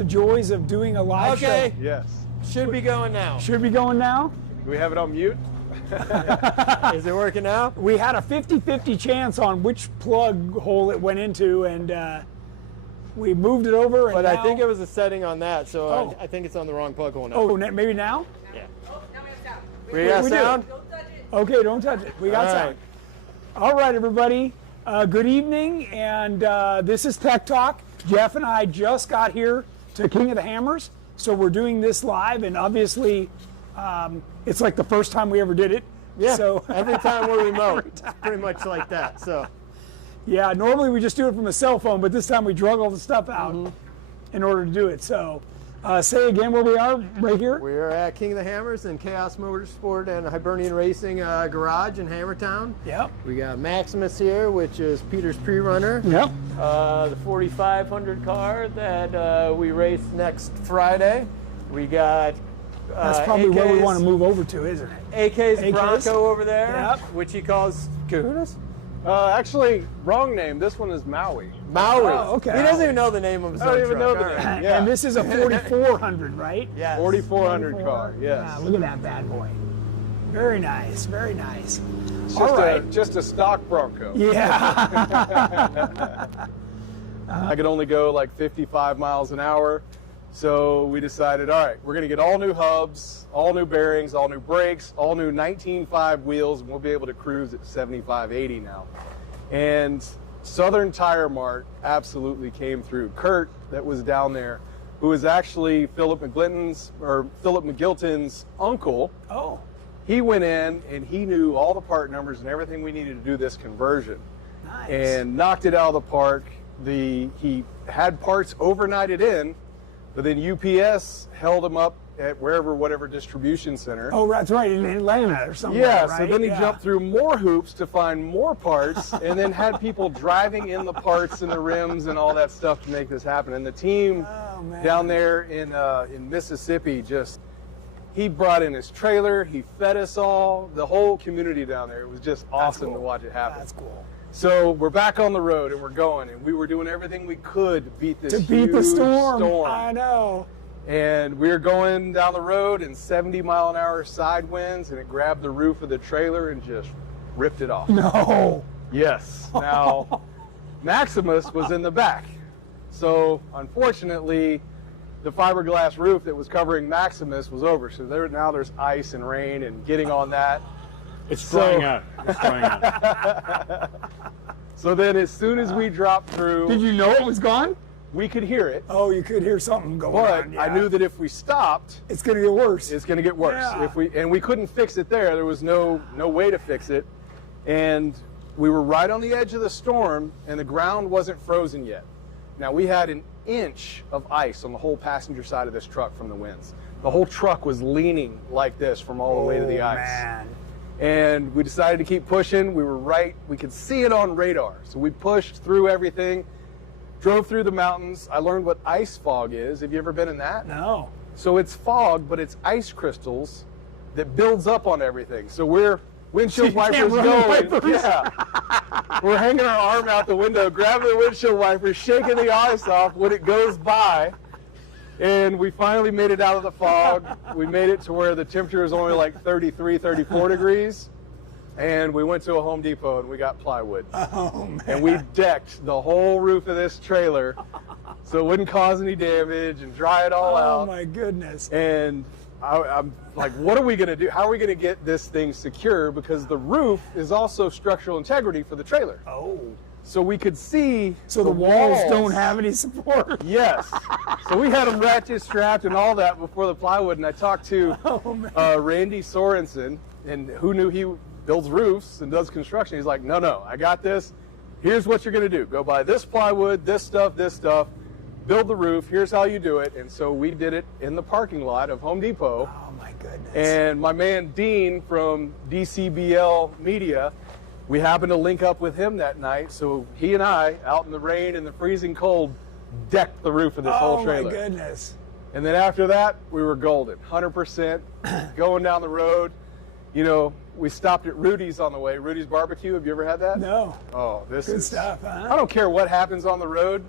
the joys of doing a live show. Okay. Yes. Should be going now. Should be going now. Do we have it on mute? Is it working now? We had a 50-50 chance on which plug hole it went into, and we moved it over. And But now, I think it was a setting on that, so Oh. I think it's on the wrong plug hole now. Oh, maybe now? Yeah. Oh, now we have sound. We got we do. sound? Don't touch it. Okay, don't touch it. We got All sound. right. All right, everybody. Good evening, and this is Tech Talk. Jeff and I just got here to King of the Hammers, so we're doing this live, and obviously it's like the first time we ever did it. Yeah, So every time we're remote, it's pretty much like that. So yeah, normally we just do it from a cell phone, but this time we drug all the stuff out in order to do it. So say again where we are, right here. we are at King of the Hammers and Chaos Motorsport and Hibernian Racing Garage in Hammertown. Yep. We got Maximus here, which is Peter's pre-runner. Yep. The 4500 car that we race next Friday. We got That's probably where we AK's want to move over to, isn't it? AK's AK's? Bronco over there, Yep. which he calls Kahunas? Actually, wrong name. This one is Maui. Maui. Oh, okay. He doesn't even know the name of his I don't own even truck. know the All name. right. Yeah. And this is a 4400, right? Yes. 4400 car. Yes. Yeah, look at that bad boy. Very nice, very nice. It's All just right. just a stock Bronco. Yeah. I could only go like 55 miles an hour. So we decided, all right, we're going to get all new hubs, all new bearings, all new brakes, all new 19.5 wheels, and we'll be able to cruise at 75, 80 now. And Southern Tire Mart absolutely came through. Kurt, that was down there, who is actually Philip McGilton's uncle. Oh. He went in and he knew all the part numbers and everything we needed to do this conversion. Nice. And knocked it out of the park. He had parts overnighted in, but then UPS held him up at whatever distribution center. Oh, that's right, in Atlanta or something. Yeah, right? so then he Yeah. jumped through more hoops to find more parts, and then had people driving in the parts and the rims and all that stuff to make this happen. And the team Oh, man. down there in Mississippi he brought in his trailer, he fed us all, the whole community down there. It was just awesome cool. to watch it happen. That's cool. So we're back on the road and we're going, and we were doing everything we could to beat this To beat the huge storm. I know. And we were going down the road in 70-mile-an-hour side winds, and it grabbed the roof of the trailer and just ripped it off. No. Yes. Now, Maximus was in the back. So, unfortunately, the fiberglass roof that was covering Maximus was over. So now there's ice and rain and getting on that. It's drying out. It's drying out. So then as soon as we dropped through, Did you know it was gone? we could hear it. Oh, you could hear something going But on. I yeah. knew that if we stopped, It's going to get worse. it's going to get worse. Yeah. We couldn't fix it there. There was no way to fix it, and we were right on the edge of the storm, and the ground wasn't frozen yet. Now we had an inch of ice on the whole passenger side of this truck from the winds. The whole truck was leaning like this from all the way to the ice. Man. And we decided to keep pushing. We were right. We could see it on radar, so we pushed through everything. Drove through the mountains. I learned what ice fog is. Have you ever been in that? No. So it's fog, but it's ice crystals that builds up on everything. So we're windshield So you wipers can't run the going. wipers. Yeah. We're hanging our arm out the window, grabbing the windshield wipers, shaking the ice off when it goes by. And we finally made it out of the fog. We made it to where the temperature was only like 33, 34 degrees. And we went to a Home Depot and we got plywood. Oh, man. And we decked the whole roof of this trailer so it wouldn't cause any damage and dry it all Oh, out. my goodness. And I'm like, what are we going to do? How are we going to get this thing secure? Because the roof is also structural integrity for the trailer. Oh. So we could see So the walls don't have any support. Yes. So we had them ratchet strapped and all that before the plywood. And I talked to Oh, man. Randy Sorensen, and who knew he builds roofs and does construction. He's like, no, I got this. Here's what you're going to do. Go buy this plywood, this stuff, build the roof. Here's how you do it. And so we did it in the parking lot of Home Depot. Oh, my goodness. And my man Dean from DCBL Media, we happened to link up with him that night. So he and I, out in the rain and the freezing cold, decked the roof of this whole trailer. Oh, my goodness. And then after that, we were golden, 100%, going down the road. You know, we stopped at Rudy's on the way. Rudy's Barbecue, have you ever had that? No. Oh, this Good is stuff, huh? I don't care what happens on the road.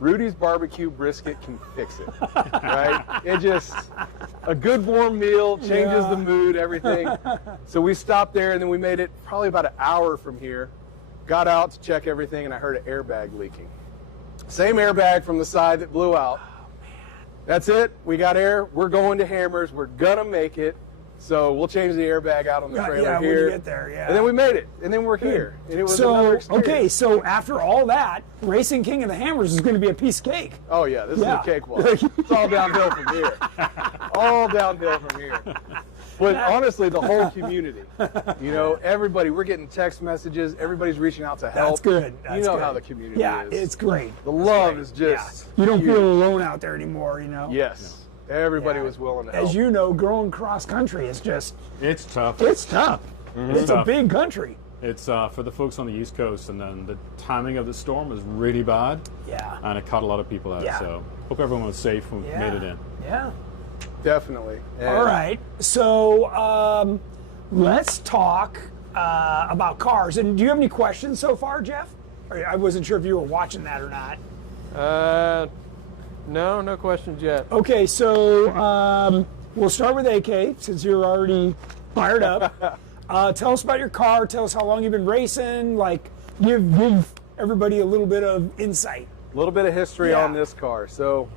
Rudy's barbecue brisket can fix it, right? It just, a good warm meal changes the mood, everything. So we stopped there, and then we made it probably about an hour from here. Got out to check everything, and I heard an airbag leaking. Same airbag from the side that blew out. That's it. We got air. We're going to Hammers. We're going to make it. So we'll change the airbag out on the trailer here. When you get there, And then we made it. And then we're here. And it was another experience. Okay, so after all that, racing King of the Hammers is going to be a piece of cake. Oh, yeah. This is a cakewalk. It's all downhill from here. All downhill from here. But honestly, the whole community, you know, everybody, we're getting text messages. Everybody's reaching out to help. That's good. You know how the community is. Yeah, it's great. The love is just You don't huge. feel alone out there anymore, you know? Yes. Everybody was willing to help. As you know, growing cross country is just, It's tough. it's tough. It's a tough. big country. It's for the folks on the East Coast, and then the timing of the storm was really bad, Yeah. and it caught a lot of people out. Yeah. So hope everyone was safe when we Yeah. made it in. Yeah. Definitely. And All right. So let's talk about cars. And do you have any questions so far, Jeff? I wasn't sure if you were watching that or not. No questions yet. Okay, so we'll start with AK since you're already fired up. Tell us about your car. Tell us how long you've been racing. Like, give everybody a little bit of insight. A little bit of history Yeah. on this car. So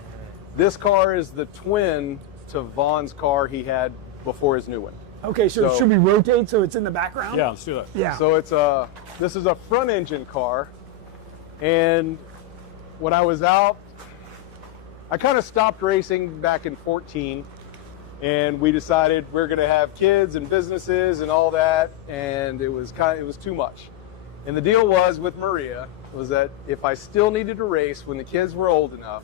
this car is the twin to Vaughn's car he had before his new one. Okay, so So- should we rotate so it's in the background? Yeah, let's do that. Yeah. So this is a front engine car, and when I was out, I kind of stopped racing back in 14, and we decided we're going to have kids and businesses and all that, and it was too much. And the deal was with Maria was that if I still needed to race when the kids were old enough,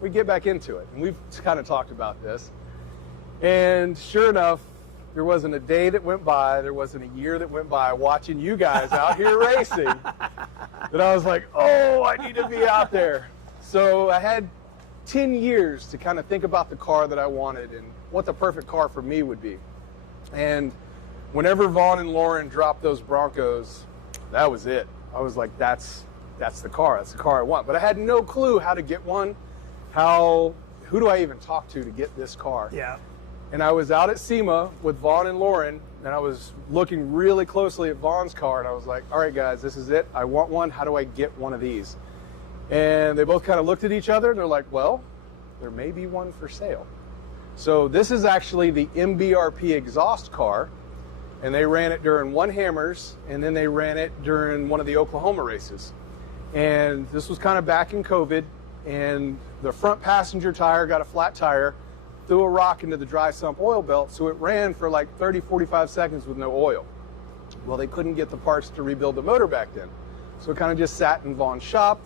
we'd get back into it. And we've kind of talked about this. And sure enough, there wasn't a day that went by, there wasn't a year that went by watching you guys out here racing that I was like, oh, I need to be out there. So I had 10 years to kind of think about the car that I wanted and what the perfect car for me would be. And whenever Vaughn and Lauren dropped those Broncos, that was it. I was like, that's the car. That's the car I want. But I had no clue how to get one. Who do I even talk to get this car? Yeah. And I was out at SEMA with Vaughn and Lauren, and I was looking really closely at Vaughn's car, and I was like, all right, guys, this is it. I want one. How do I get one of these? And they both kind of looked at each other, and they're like, well, there may be one for sale. So this is actually the MBRP exhaust car, and they ran it during one Hammers, and then they ran it during one of the Oklahoma races. And this was kind of back in COVID, and the front passenger tire got a flat tire, threw a rock into the dry sump oil belt, so it ran for like 30, 45 seconds with no oil. Well, they couldn't get the parts to rebuild the motor back then. So it kind of just sat in Vaughn's shop.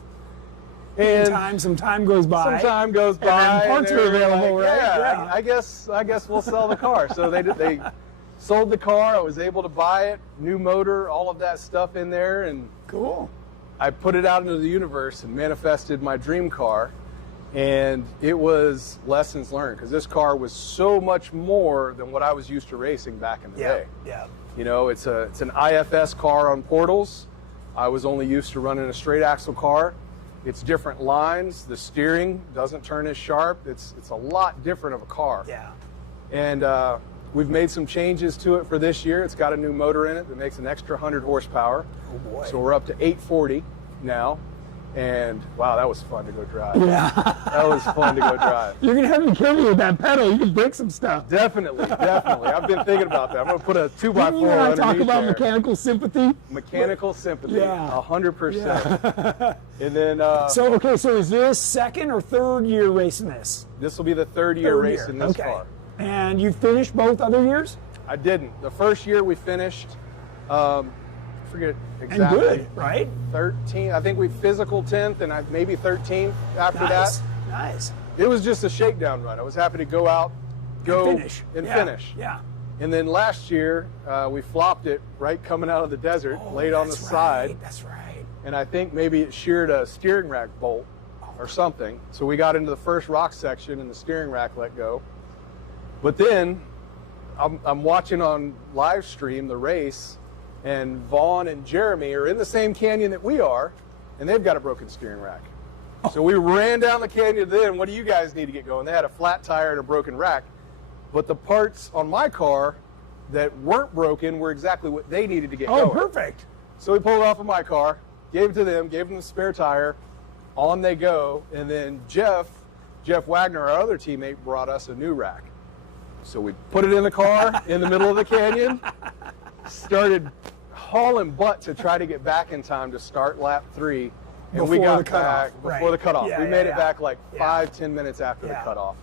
And Some time goes by. some time goes by. And then parts and are they were available, like, right? Yeah, Yeah. I guess we'll sell the car. So they sold the car. I was able to buy it, new motor, all of that stuff in there, and Cool. I put it out into the universe and manifested my dream car. And it was lessons learned, because this car was so much more than what I was used to racing back in the Yeah. day. Yeah. You know, it's an IFS car on portals. I was only used to running a straight axle car. It's different lines. The steering doesn't turn as sharp. It's a lot different of a car. Yeah. And we've made some changes to it for this year. It's got a new motor in it that makes an extra 100 horsepower. Oh boy. So we're up to 840 now. And wow, that was fun to go drive. Yeah. That was fun to go drive. You're gonna have me careful with that pedal. You can break some stuff. Definitely. I've been thinking about that. I'm gonna put a 2x4 Didn't you and I underneath talk about there. mechanical sympathy? Mechanical sympathy. Yeah. 100%. And then So is this second or third year racing this? this will be the third year racing this car. And you finished both other years? I didn't. The first year we finished, I forget exactly. And good, right? 13. I think we physical 10th and maybe 13th after Nice. that. Nice. It was just a shakedown run. I was happy to go out, Finish. and Yeah. finish. Yeah. And then last year, we flopped it right coming out of the desert, laid on the That's side. right, That's right. And I think maybe it sheared a steering rack bolt or something. So we got into the first rock section and the steering rack let go. But then I'm watching on live stream the race, and Vaughn and Jeremy are in the same canyon that we are, and they've got a broken steering rack. So we ran down the canyon. Then what do you guys need to get going? They had a flat tire and a broken rack, but the parts on my car that weren't broken were exactly what they needed to get going. Oh, perfect. So we pulled off of my car, gave it to them, gave them the spare tire. On they go, and then Jeff Wagner, our other teammate, brought us a new rack. So we put it in the car in the middle of the canyon, started hauling butt to try to get back in time to start lap 3. And we got back before the cutoff. Yeah, we made it back like 5-10 minutes after the cutoff.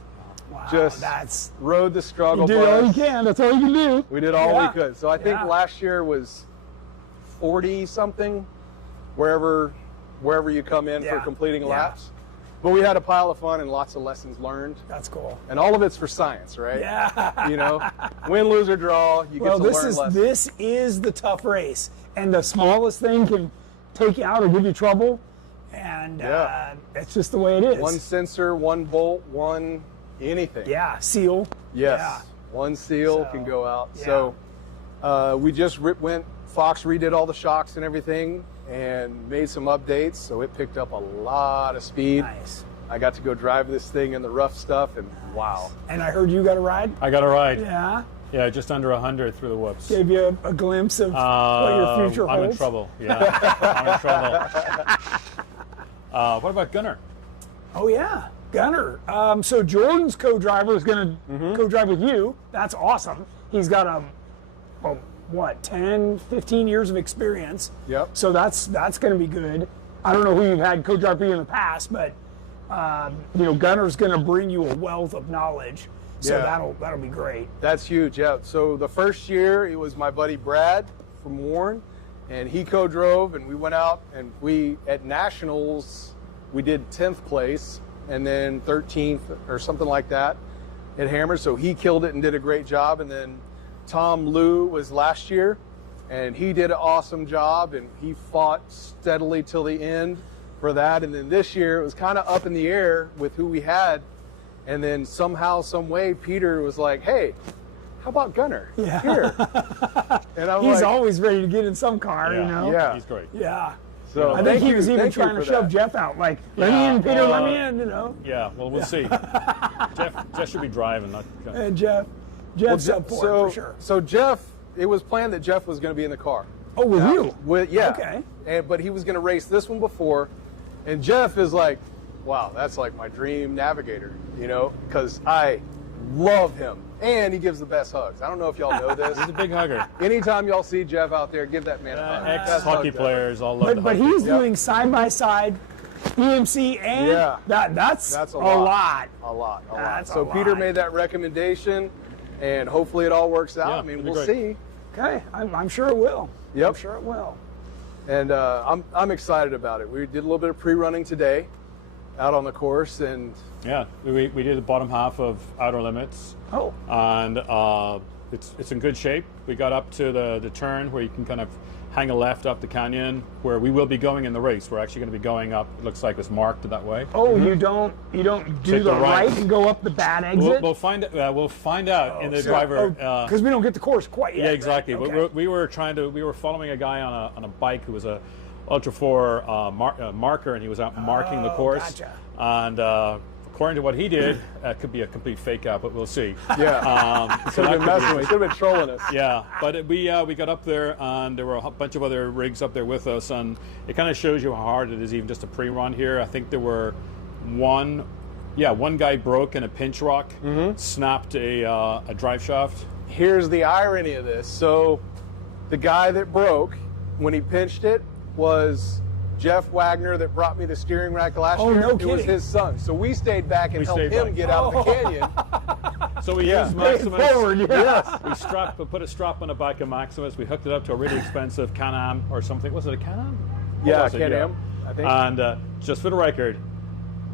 Wow, Just rode the struggle you did all you bus. can. That's all you can do. We did all we could. So I think Yeah. last year was 40 something, wherever you come in for completing laps. But we had a pile of fun and lots of lessons learned. That's cool. And all of it's for science, right? Yeah. You know, win, lose, or draw. You get to learn lessons. This is the tough race, and the smallest thing can take you out or give you trouble, and it's just the way it is. One sensor, one bolt, one anything. Yeah, seal. Yes. Yeah. One seal can go out. Yeah. So we just Fox redid all the shocks and everything and made some updates. So it picked up a lot of speed. Nice. I got to go drive this thing in the rough stuff, and wow. And I heard you got a ride? I got a ride. Yeah. Yeah, just under 100 through the whoops. Gave you a glimpse of what your future holds? I'm in trouble. Yeah, I'm in trouble. What about Gunner? Oh, yeah. Gunner. So Jordan's co-driver is going to co-drive with you. That's awesome. He's got 10, 15 years of experience. Yep. So that's going to be good. I don't know who you've had co-drive for you in the past, but Gunner's going to bring you a wealth of knowledge. So that'll be great. That's huge, yeah. So the first year, it was my buddy Brad from Warren, and he co-drove, and we went out, and at Nationals, we did 10th place, and then 13th or something like that at Hammer. So he killed it and did a great job. And then Tom Liu was last year, and he did an awesome job, and he fought steadily till the end for that. And then this year, it was kind of up in the air with who we had. And then somehow, some way, Peter was like, hey, how about Gunner? Yeah. Here. And I'm He's like, always ready to get in some car, you know? Yeah. He's great. Yeah. So I think he was even trying to shove Jeff out. Like, let me in, Peter, let me in, you know? Yeah, well, we'll see. Jeff should be driving, not. And Jeff's up for it, for sure. So Jeff, it was planned that Jeff was going to be in the car. Oh, with you? Okay. But he was going to race this one before. And Jeff is like, wow, that's like my dream navigator, you know, because I love him. And he gives the best hugs. I don't know if y'all know this. He's a big hugger. Anytime y'all see Jeff out there, give that man a hug. Ex-hockey players all love But he's doing side-by-side EMC, and that's a lot. A lot. That's so a Peter lot. made that recommendation, and hopefully it all works out. Yeah, I mean, it'll be we'll great. see. Okay, I'm sure it will. Yep. I'm sure it will. And I'm excited about it. We did a little bit of pre-running today out on the course, and Yeah, we did the bottom half of Outer Limits. Oh. And it's in good shape. We got up to the turn where you can kind of hang a left up the canyon, where we will be going in the race. We're actually going to be going up. It looks like it's marked that way. Oh, you don't do Take the the right. right and go up the bad exit? We'll find out in the So- driver. because we don't get the course quite yet. Yeah, exactly. Right? But we were following a guy on a bike who was a Ultra 4 marker, and he was out marking the course. Gotcha. And according to what he did, it could be a complete fake out, but we'll see. yeah, So could that have been could messing be- with us. Could have been trolling us. Yeah, but we got up there, and there were a bunch of other rigs up there with us, and it kind of shows you how hard it is even just to pre-run here. I think there were one guy broke in a pinch rock, snapped a drive shaft. Here's the irony of this. So the guy that broke when he pinched it was Jeff Wagner that brought me the steering rack last year. no It was kidding. his son. So we stayed back and helped stayed him back. get out of the canyon. So we Yeah. used Pay it Maximus. forward, yeah. We put a strap on the back of Maximus. We hooked it up to a really expensive Can-Am or something. Was it a Can-Am? What Yeah, was it? Can-Am, I think. And just for the record,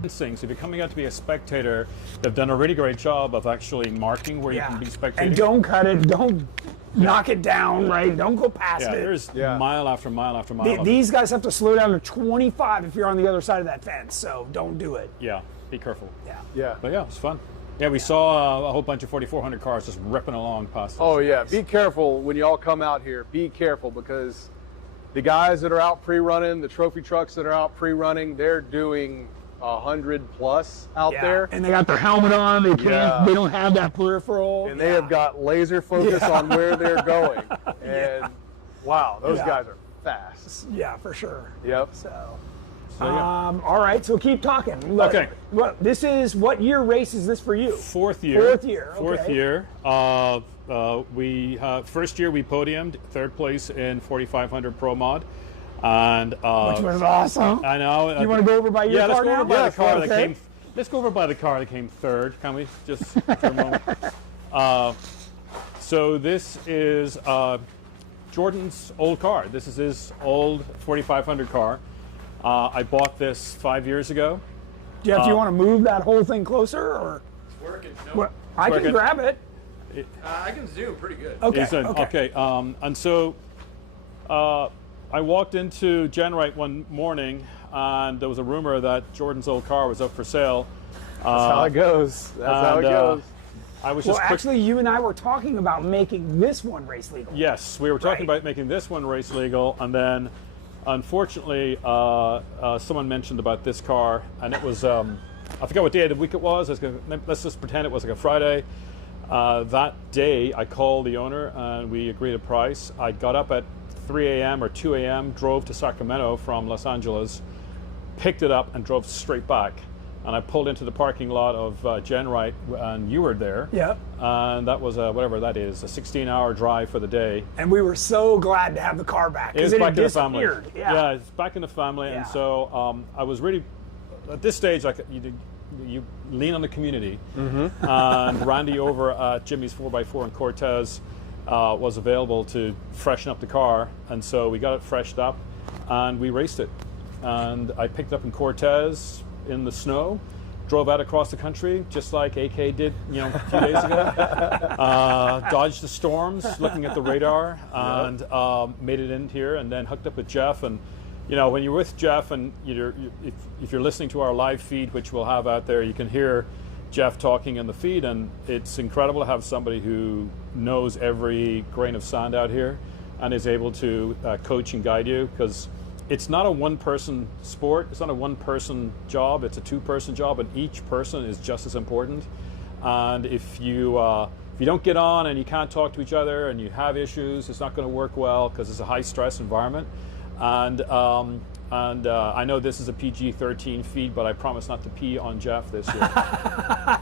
so if you're coming out to be a spectator, they've done a really great job of actually marking where you can be spectating. And don't cut it. Don't knock it down, right? Don't go past Yeah, it. there's mile after mile after mile. of it. These guys have to slow down to 25 if you're on the other side of that fence, so don't do it. Yeah, be careful. Yeah. Yeah. But yeah, it's fun. Yeah, we saw a whole bunch of 4,400 cars just ripping along past us. Oh yeah, be careful when y'all come out here. Be careful, because the guys that are out pre-running, the trophy trucks that are out pre-running, they're doing 100 plus out there. And they got their helmet on. They can't. Yeah. They don't have that peripheral. And they have got laser focus on where they're going. And wow, those guys are fast. Yeah, for sure. Yep. So, yeah. all right. So keep talking. Look, Okay. Well, this is what year race is this for you? Fourth year. Fourth year. Fourth Okay. year. We first year we podiumed, third place in 4500 Pro Mod, and Which was awesome. I know. You want to go over by your yeah, let's car go now? over by the car that Okay. came. Let's go over by the car that came third. Can we just for a moment? So this is Jordan's old car. This is his old 4500 car. I bought this 5 years ago. Jeff, do you want to move that whole thing closer, or It's working. No, what? I can working. grab it. I can zoom pretty good. Okay. Okay. And so I walked into GenRight one morning, and there was a rumor that Jordan's old car was up for sale. That's how it goes. That's how it goes. I was Well, just quick- actually, you and I were talking about making this one race legal. Yes, we were talking Right. about making this one race legal, and then unfortunately, someone mentioned about this car, and it was I forget what day of the week it was. Let's just pretend it was like a Friday. That day, I called the owner and we agreed a price. I got up at 3 a.m. or 2 a.m., drove to Sacramento from Los Angeles, picked it up, and drove straight back. And I pulled into the parking lot of GenRight, and you were there. Yep. And that was whatever that is, a 16-hour drive for the day. And we were so glad to have the car back It was because back it in the family. disappeared. Yeah. It's back in the family, Yeah. and so I was really at this stage like you lean on the community, and Randy over at Jimmy's 4x4 in Cortez was available to freshen up the car, and so we got it freshed up, and we raced it, and I picked it up in Cortez in the snow. Drove out across the country, just like AK did, a few days ago. Dodged the storms, looking at the radar, and made it in here, and then hooked up with Jeff. And when you're with Jeff, and if you're listening to our live feed, which we'll have out there, you can hear Jeff talking in the feed, and it's incredible to have somebody who knows every grain of sand out here, and is able to coach and guide you, because it's not a one-person sport. It's not a one-person job. It's a two-person job, and each person is just as important. And if you don't get on and you can't talk to each other and you have issues, it's not going to work well because it's a high-stress environment. And I know this is a PG-13 feed, but I promise not to pee on Jeff this year.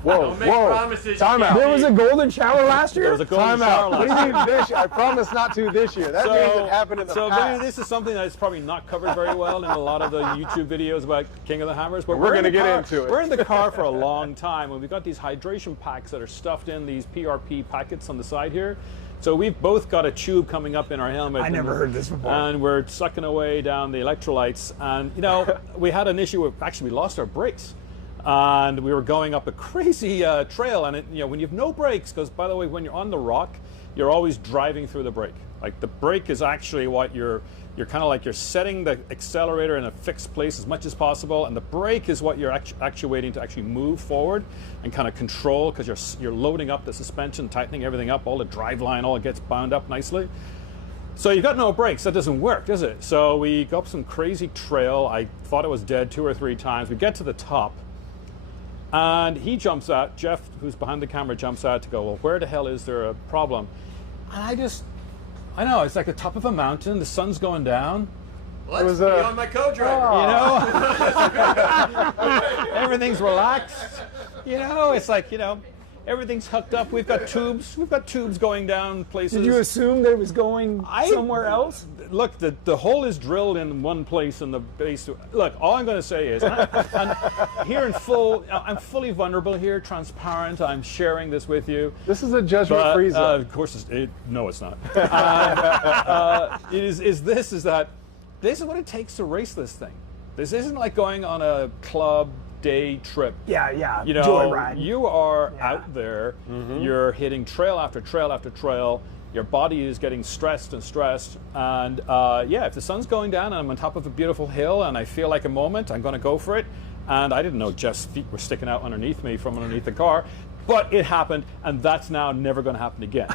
Whoa, Don't make promises. Time You out. can't There was a golden shower last year? There was a golden Time shower out. last What do year. you mean this year? I promise not to this year. That means it happened in the so past. maybe this is something that's probably not covered very well in a lot of the YouTube videos about King of the Hammers. But We're in gonna the get car- into it. We're in the car for a long time, and we've got these hydration packs that are stuffed in these PRP packets on the side here. So we've both got a tube coming up in our helmet. I never heard this before. And we're sucking away down the electrolytes. And, we had an issue with, actually, we lost our brakes. And we were going up a crazy trail. And, when you have no brakes, because, by the way, when you're on the rock, you're always driving through the brake. Like, the brake is actually what you're kind of like you're setting the accelerator in a fixed place as much as possible, and the brake is what you're actuating to actually move forward and kind of control, because you're loading up the suspension, tightening everything up, all the drive line, all it gets bound up nicely. So you've got no brakes. That doesn't work, does it? So we go up some crazy trail. I thought it was dead 2 or 3 times. We get to the top, and he jumps out. Jeff, who's behind the camera, jumps out to go, well, where the hell is there a problem? And I know, it's like the top of a mountain, the sun's going down. Let's was be a- on my co-driver. Everything's relaxed. It's like, everything's hooked up. We've got tubes going down places. Did you assume that it was going somewhere else? Look, the hole is drilled in one place in the base. Look, all I'm going to say is, I'm here I'm fully vulnerable here, transparent. I'm sharing this with you. This is a judgment-free zone. Of course, no, it's not. This is what it takes to race this thing. This isn't like going on a club day trip. Yeah. Joyride. You are out there. You're hitting trail after trail after trail. Your body is getting stressed, and if the sun's going down and I'm on top of a beautiful hill and I feel like a moment, I'm going to go for it. And I didn't know Jeff's feet were sticking out underneath me from underneath the car, but it happened, and that's now never going to happen again.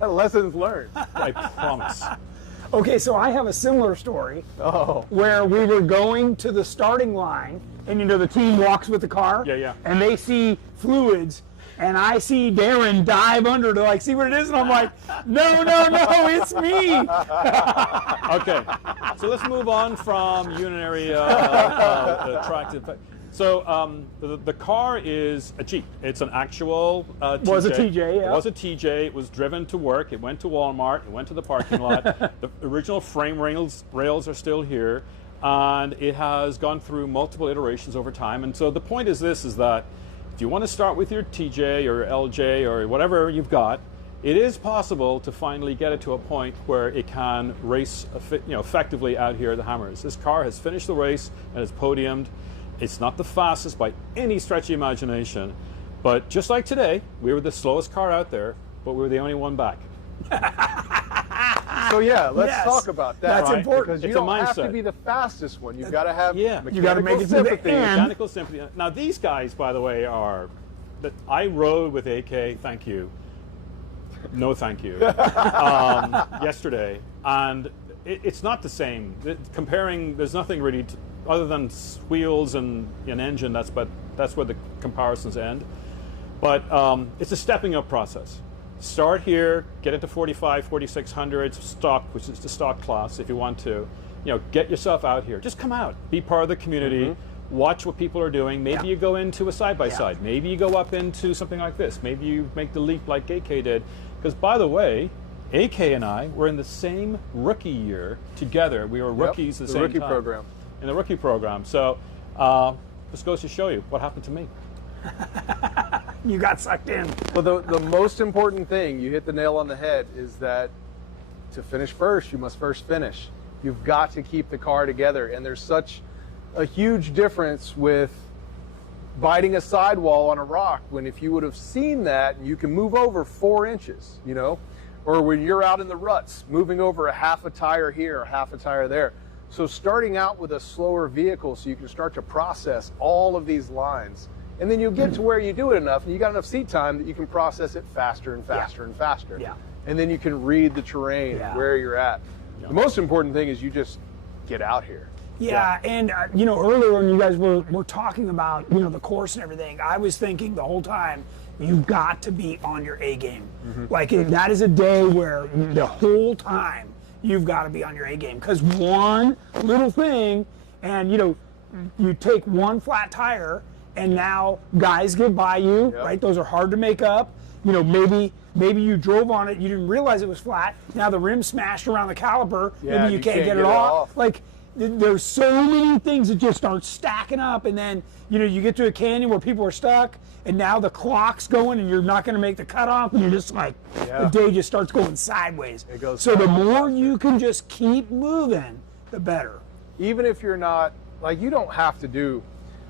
Lessons learned. I promise. Okay, so I have a similar story Oh. where we were going to the starting line, and the team walks with the car. Yeah. And they see fluids, and I see Darren dive under to see what it is, and I'm like, no, it's me. Okay, so let's move on from urinary tractive. So the car is a Jeep. It's an actual TJ. Was a TJ, yeah. It was a TJ. It was driven to work. It went to Walmart. It went to the parking lot. The original frame rails are still here, and it has gone through multiple iterations over time. And so the point is this: is that if you want to start with your TJ or LJ or whatever you've got, it is possible to finally get it to a point where it can race effectively out here at the Hammers. This car has finished the race and is podiumed. It's not the fastest by any stretch of the imagination, but just like today, we were the slowest car out there, but we were the only one back. So yeah, let's Yes. talk about that. That's important. Because you It's a don't have to mindset. be the fastest one. You've got to have Yeah. mechanical You gotta make it to the sympathy. end. Mechanical sympathy. Now these guys, by the way, I rode with AK, thank you. No thank you. Yesterday, and it's not the same. Comparing, there's nothing really other than wheels and an engine. That's where the comparisons end. But it's a stepping up process. Start here, get into 45, 4600 stock, which is the stock class. If you want to, get yourself out here. Just come out, be part of the community. Watch what people are doing. Maybe you go into a side-by-side. Maybe you go up into something like this. Maybe you make the leap like AK did. Because, by the way, AK and I were in the same rookie year together. We were rookies at the same rookie time. program. In the rookie program. So this goes to show you what happened to me. You got sucked in. Well, the most important thing, you hit the nail on the head, is that to finish first, you must first finish. You've got to keep the car together. And there's such a huge difference with biting a sidewall on a rock, when if you would have seen that, you can move over 4 inches, or when you're out in the ruts, moving over a half a tire here, a half a tire there. So starting out with a slower vehicle so you can start to process all of these lines. And then you'll get to where you do it enough and you got enough seat time that you can process it faster and faster and faster. Yeah. And then you can read the terrain, Yeah. where you're at. The most important thing is you just get out here. Yeah, and earlier when you guys were talking about the course and everything, I was thinking the whole time, you've got to be on your A game. That is a day where the whole time you've got to be on your A game, because one little thing, and you take one flat tire, and now guys get by you, right? Those are hard to make up. Maybe you drove on it, you didn't realize it was flat. Now the rim smashed around the caliper. Yeah, maybe you can't get it off. There's so many things that just start stacking up, and then you get to a canyon where people are stuck, and now the clock's going, and you're not going to make the cutoff, and you're just the day just starts going sideways. It goes so the faster. more you can just keep moving, the better. Even if you're not, you don't have to do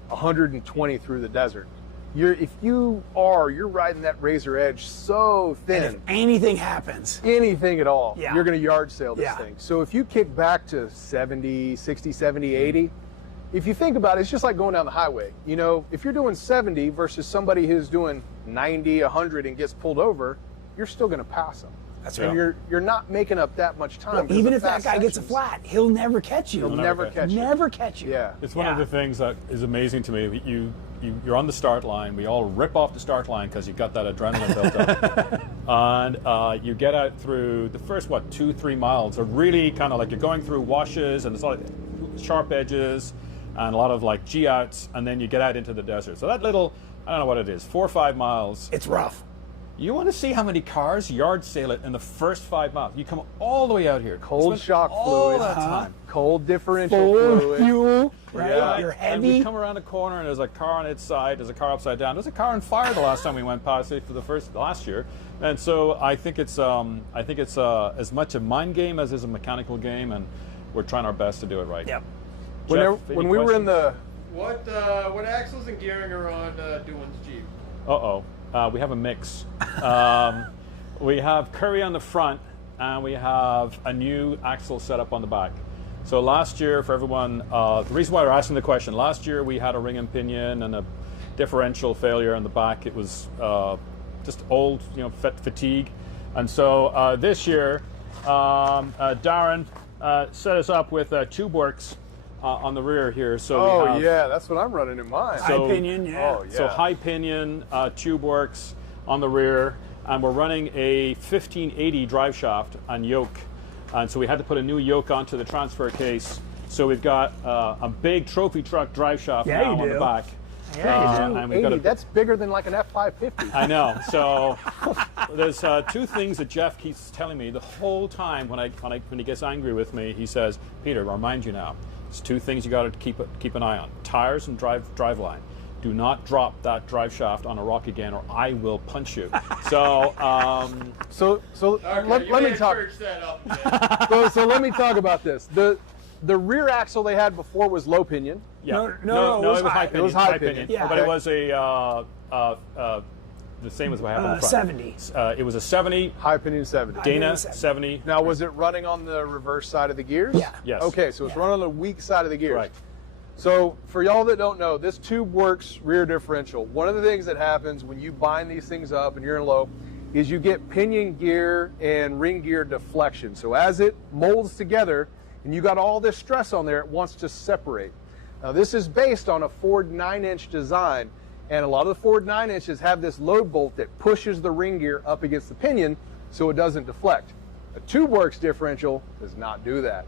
120 through the desert. If you're riding that razor edge so thin. And if anything happens, anything at all, Yeah. you're going to yard sale this Yeah. thing. So if you kick back to 70, 60, 70, 80, if you think about it, it's just like going down the highway. If you're doing 70 versus somebody who's doing 90, 100 and gets pulled over, you're still going to pass them. That's And right. you're not making up that much time. because even of if that fast guy gets a sections. flat, he'll never catch you. He'll never catch you. Never catch you. Yeah. It's one of the things that is amazing to me. You're on the start line. We all rip off the start line because you've got that adrenaline built up. And you get out through the first, 2-3 miles are really kind of like you're going through washes and it's all sharp edges and a lot of G-outs, and then you get out into the desert. So that little, I don't know what it is, 4 or 5 miles. It's rough. You want to see how many cars yard sale it in the first 5 miles. You come all the way out here. Cold spend shock all fluid. that time. Cold differential Full fluid. fuel, right? Yeah. You're And we heavy. come around a corner and there's a car on its side, there's a car upside down, there's a car on fire the last time we went past it for last year. And so I think it's as much a mind game as it is a mechanical game, and we're trying our best to do it right. Yep. Jeff, When any we were in questions? What axles and gearing are on Doohan's Jeep? We have a mix. We have Curry on the front, and we have a new axle set up on the back. So last year, for everyone, the reason why we're asking the question, last year we had a ring and pinion and a differential failure on the back. It was just old, fatigue. And so this year, Darren set us up with tube works on the rear here. So we Oh have, yeah, that's what I'm running in mine. High pinion, yeah. Oh yeah. So high pinion tube works on the rear, and we're running a 1580 drive shaft on yoke, and so we had to put a new yoke onto the transfer case. So we've got a big trophy truck drive shaft Yeah, now you on the do. back. Yeah, you do. And we've got 80, that's bigger than like an F550. I know. So there's two things that Jeff keeps telling me the whole time when he gets angry with me. He says, "Peter, I'll remind you now. There's two things you got to keep an eye on: tires and drive line. Do not drop that drive shaft on a rock again, or I will punch you." So So let me talk. That up. So let me talk about this. The rear axle they had before was low pinion. yeah, No, it was high pinion. It was high pinion. Yeah. But it was the same as what happened in front. 70. It was a 70. High pinion 70. Dana 70. 70. Now, was it running on the reverse side of the gears? Yeah. Yes. Okay, so it's running on the weak side of the gears. Right. So for y'all that don't know, this tube works rear differential. One of the things that happens when you bind these things up and you're in low is you get pinion gear and ring gear deflection. So as it molds together and you got all this stress on there, it wants to separate. Now this is based on a Ford 9-inch design, and a lot of the Ford 9-inches have this load bolt that pushes the ring gear up against the pinion so it doesn't deflect. A tube works differential does not do that.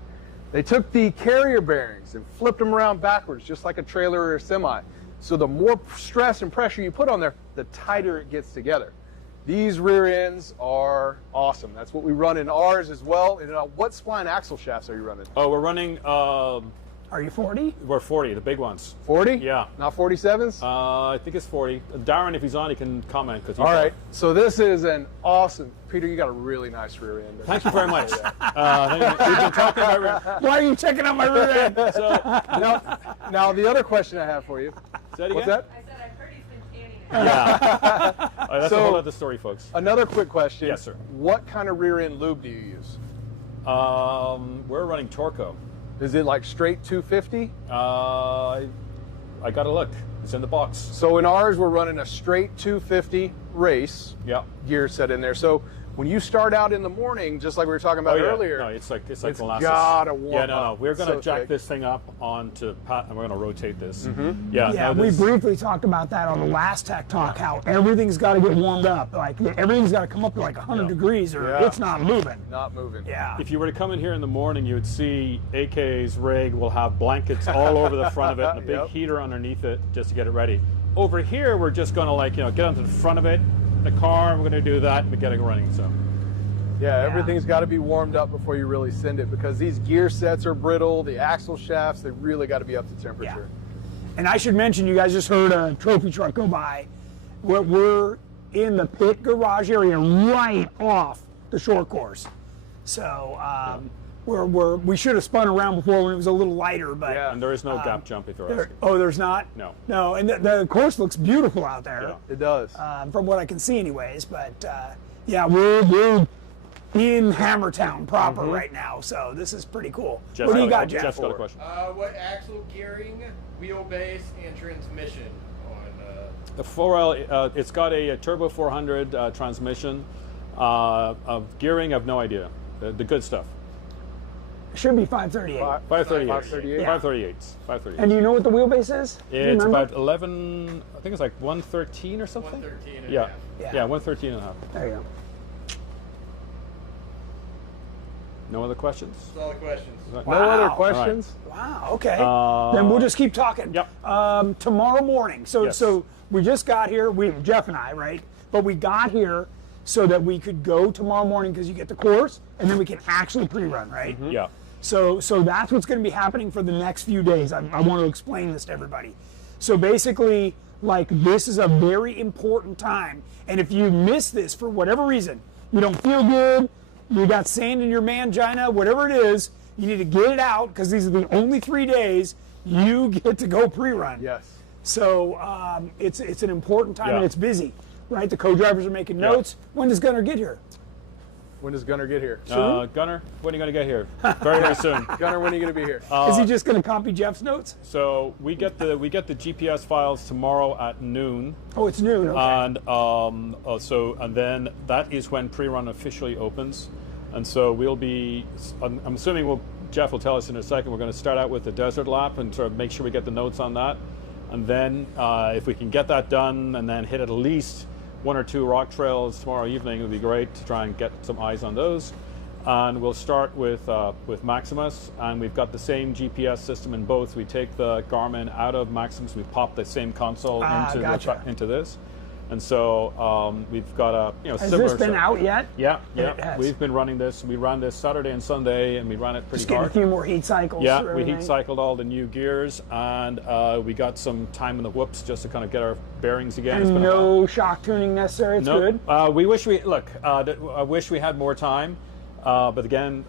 They took the carrier bearings and flipped them around backwards, just like a trailer or a semi. So the more stress and pressure you put on there, the tighter it gets together. These rear ends are awesome. That's what we run in ours as well. And what spline axle shafts are you running? Oh, we're running. Are you 40? We're 40, the big ones. 40? Yeah. Not 47s? I think it's 40. Darren, if he's on, he can comment because. All right. So this is an awesome. Peter, you got a really nice rear end. Thank you very much. We've been talking about. Why are you checking out my rear end? So, Now the other question I have for you. say it What's again? that? I said I've heard he's been canning it. Yeah. That's a So- whole other story, folks. Another quick question. Yes, sir. What kind of rear end lube do you use? We're running Torco. Is it like straight 250? I got to look. It's in the box. So in ours, we're running a straight 250 race Yeah. gear set in there. So when you start out in the morning, just like we were talking about earlier, No, it's like it's molasses. gotta warm Yeah, no. up. We're going to So jack thick. this thing up onto Pat, and we're going to rotate this. Mm-hmm. Yeah. Yeah, no, we this- briefly talked about that on the last Tech Talk, how everything's got to get warmed up. Like, everything's got to come up to like 100 Yeah. degrees or Yeah. it's not moving. not moving. Yeah. If you were to come in here in the morning, you would see AK's rig will have blankets all over the front of it and a big Yep. heater underneath it just to get it ready. Over here, we're just going to get onto the front of it, the car, and we're going to do that and we get it running. So. Yeah, everything's got to be warmed up before you really send it because these gear sets are brittle. The axle shafts, they really got to be up to temperature. And I should mention, you guys just heard a trophy truck go by. We're in the pit garage area right off the short course. So we should have spun around before when it was a little lighter, but Yeah. And there is no gap jump if you're asking. there's not? No. No, and the course looks beautiful out there. Yeah. It does. From what I can see anyways, but yeah, we're in Hammertown proper right now, so this is pretty cool. Jeff's What do you got, Jeff's Jeff? got a question. What axle gearing, wheelbase, and transmission on? The 4L, it's got a Turbo 400 transmission. Of gearing, I have no idea. The good stuff. Should be 538. 538. 538. 538s. 538s. And do you know what the wheelbase is? Do you It's remember? about 11, I think it's like 113 or something. 113 and a Yeah. half. Yeah. Yeah, 113 and a half. There you go. No other questions? That's all the questions. No Wow. other questions? Wow. Okay. Then we'll just keep talking. Yep. Tomorrow morning. So Yes. so we just got here. Jeff and I, right? But we got here so that we could go tomorrow morning because you get the course, and then we can actually pre-run, right? Yeah. So that's what's going to be happening for the next few days. I want to explain this to everybody. So basically, like, this is a very important time, and if you miss this for whatever reason, you don't feel good, you got sand in your mangina, whatever it is, you need to get it out because these are the only 3 days you get to go pre-run. Yes. So it's an important time, and Yeah. it's busy, right? The co-drivers are making notes. When does Gunner get here? When does Gunner get here? Gunner, when are you going to get here? Very, very soon. Gunner, when are you going to be here? Is he just going to copy Jeff's notes? So we get the GPS files tomorrow at noon, Oh, it's noon. Okay. and and then that is when pre-run officially opens. And so we'll be, I'm assuming Jeff will tell us in a second, we're going to start out with the desert lap and sort of make sure we get the notes on that. And then if we can get that done and then hit at least 1 or 2 rock trails tomorrow evening, it would be great to try and get some eyes on those. And we'll start with Maximus, and we've got the same GPS system in both. We take the Garmin out of Maximus, we pop the same console into this. And so we've got a similar. Has this been out yet? Yeah. It has. We've been running this. We ran this Saturday and Sunday, and we ran it pretty Just getting hard. a few more heat cycles. Yeah, we heat cycled all the new gears, and we got some time in the whoops just to kind of get our bearings again. And no shock tuning necessary. It's good. We wish we I wish we had more time, but again,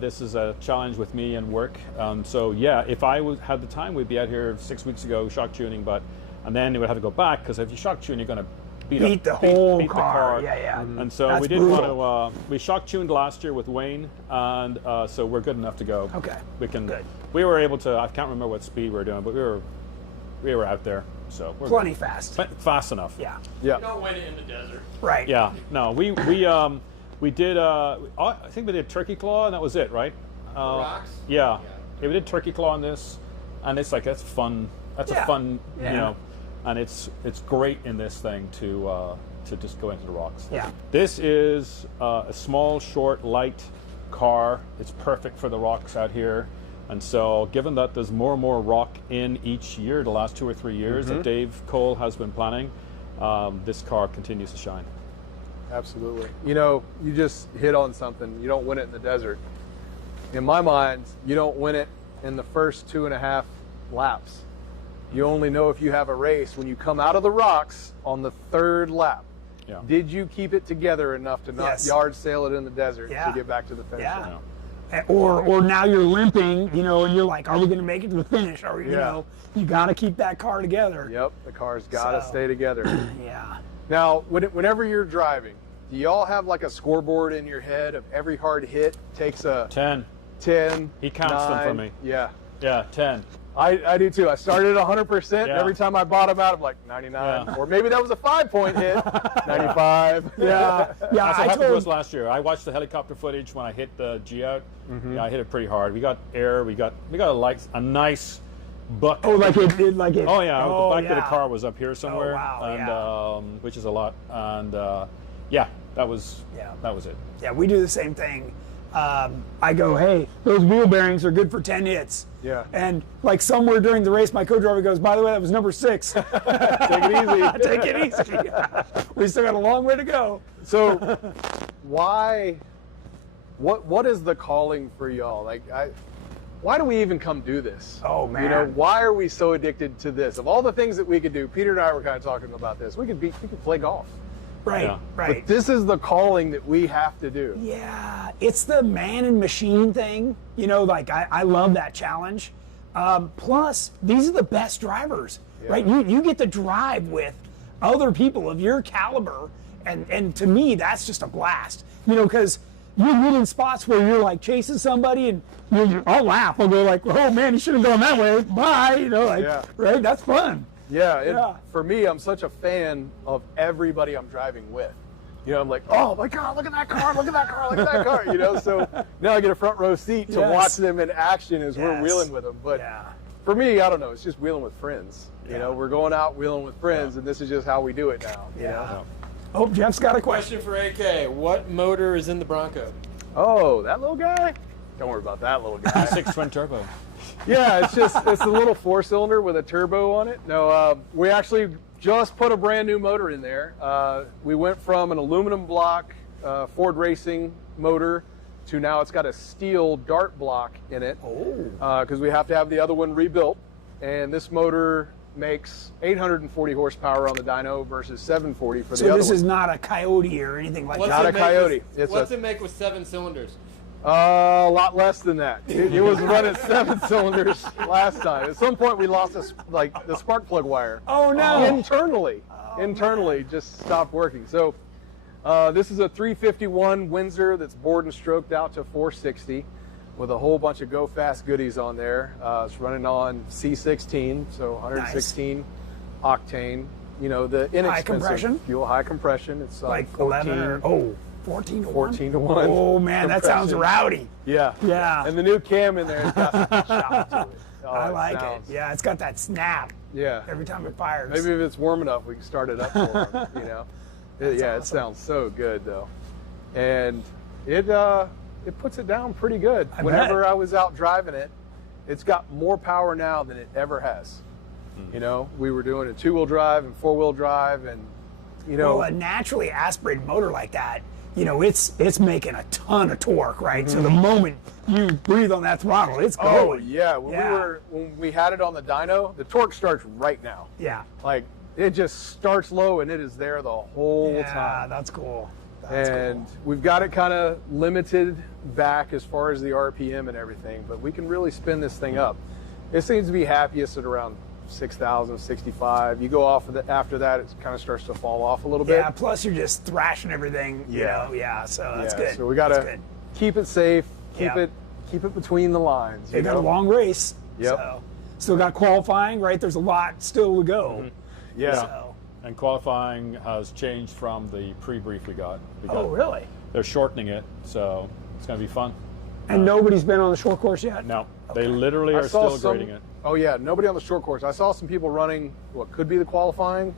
this is a challenge with me and work. So yeah, if I had the time, we'd be out here 6 weeks ago shock tuning, and then you would have to go back because if you shock tune, you're going to beat the whole car. Yeah. And so that's we didn't brutal. want to. We shock tuned last year with Wayne, and so we're good enough to go. Okay. We can. Good. We were able to. I can't remember what speed we were doing, but we were out there. So we're Plenty good. fast. Fast enough. Yeah. Yeah. You don't win it in the desert. Right. Yeah. No. We did. I think we did Turkey Claw, and that was it, right? Rocks? Yeah. We did Turkey Claw on this, and it's like that's fun. That's a fun, and it's great in this thing to just go into the rocks. Yeah. This is a small, short, light car. It's perfect for the rocks out here. And so given that there's more and more rock in each year, the last 2 or 3 years that Dave Cole has been planning, this car continues to shine. Absolutely. You just hit on something. You don't win it in the desert. In my mind, you don't win it in the first 2.5 laps. You only know if you have a race when you come out of the rocks on the 3rd lap. Yeah. Did you keep it together enough to not yard sail it in the desert to get back to the finish line? Or now you're limping, and you're like, are we going to make it to the finish? Or you got to keep that car together. Yep, the car's got to stay together. Yeah. Now, whenever you're driving, do y'all have like a scoreboard in your head of every hard hit takes a 10. 10? He counts 9, them for me. Yeah. Yeah, 10. I do too. I started at 100%. Yeah. Every time I bottom out, I'm like 99. Yeah. Or maybe that was a 5-point hit. 95. Yeah. That's what happened to us last year. I watched the helicopter footage when I hit the G out. Yeah, I hit it pretty hard. We got air. We got a nice buck. Oh, like it did, like it. Oh yeah, the back of the car was up here somewhere. Oh, wow, and which is a lot. And that was it. Yeah, we do the same thing. I go, hey, those wheel bearings are good for 10 hits. Yeah. And like somewhere during the race, my co-driver goes, by the way, that was number 6. Take it easy. Take it easy. We still got a long way to go. So, what is the calling for y'all? Why do we even come do this? Oh, man. Why are we so addicted to this? Of all the things that we could do, Peter and I were kind of talking about this. We could play golf. Right, Yeah. right. But this is the calling that we have to do. Yeah, it's the man and machine thing. I love that challenge. Plus, these are the best drivers, right? You get to drive with other people of your caliber, and to me, that's just a blast. Because you get in spots where you're like chasing somebody, and I'll laugh. I'll go like, "Oh man, you should have gone that way." Bye, right? That's fun. Yeah, for me, I'm such a fan of everybody I'm driving with. I'm like, oh my God, look at that car, look at that car, look at that car. So now I get a front row seat to watch them in action as we're wheeling with them. But for me, I don't know, it's just wheeling with friends. We're going out wheeling with friends, and this is just how we do it now. Yeah. Oh, Jeff's got a question. Question for AK. What motor is in the Bronco? Oh, that little guy? Don't worry about that little guy. 6 twin turbo. Yeah, it's a little 4-cylinder with a turbo on it. No, we actually just put a brand new motor in there. We went from an aluminum block Ford Racing motor to now it's got a steel dart block in it. Because we have to have the other one rebuilt. And this motor makes 840 horsepower on the dyno versus 740 for the other one. So this is not a Coyote or anything like that? Not a Coyote. What's it make with 7 cylinders? A lot less than that. It was running 7 cylinders last time. At some point, we lost the spark plug wire. Oh no! Internally, just stopped working. So this is a 351 Windsor that's bored and stroked out to 460 with a whole bunch of go fast goodies on there. It's running on C16, so 116 octane. The inexpensive high compression fuel, high compression. It's like 14, 11 or 14 to 1. 14 to 1. Oh man, that sounds compression. rowdy. Yeah. Yeah. And the new cam in there has got some shout to it. Oh, I like sounds- it. Yeah, it's got that snap Yeah. every time it fires. Maybe if it's warm enough, we can start it up for them, you know. Yeah, it awesome. sounds so good though. And it puts it down pretty good. I Whenever bet. I was out driving it, it's got more power now than it ever has. You know, we were doing a 2-wheel drive and 4-wheel drive, and you know, Well, a naturally aspirated motor like that, you know, it's making a ton of torque, right? So the moment you breathe on that throttle, it's going. oh yeah, when Yeah. when we had it on the dyno, the torque starts right now. Yeah. Like it just starts low and it is there the whole Yeah, time. that's cool. That's And we've got it kind of limited back as far as the RPM and everything, but we can really spin this thing up. It seems to be happiest at around 6,000, 65. You go off of after that, it kind of starts to fall off a little bit. Yeah, plus you're just thrashing everything, you Yeah. know. Yeah, so that's Yeah, good. So we That's gotta good. keep it safe, keep Yeah. it between the lines. They you got a know? long race. Yep. So still got qualifying, right? There's a lot still to go. Yeah. So, And qualifying has changed from the pre-brief we got. oh, really? They're shortening it, so it's going to be fun. And nobody's been on the short course yet? No, they literally I are saw still some- grading it. Oh yeah, nobody on the short course. I saw some people running what could be the qualifying.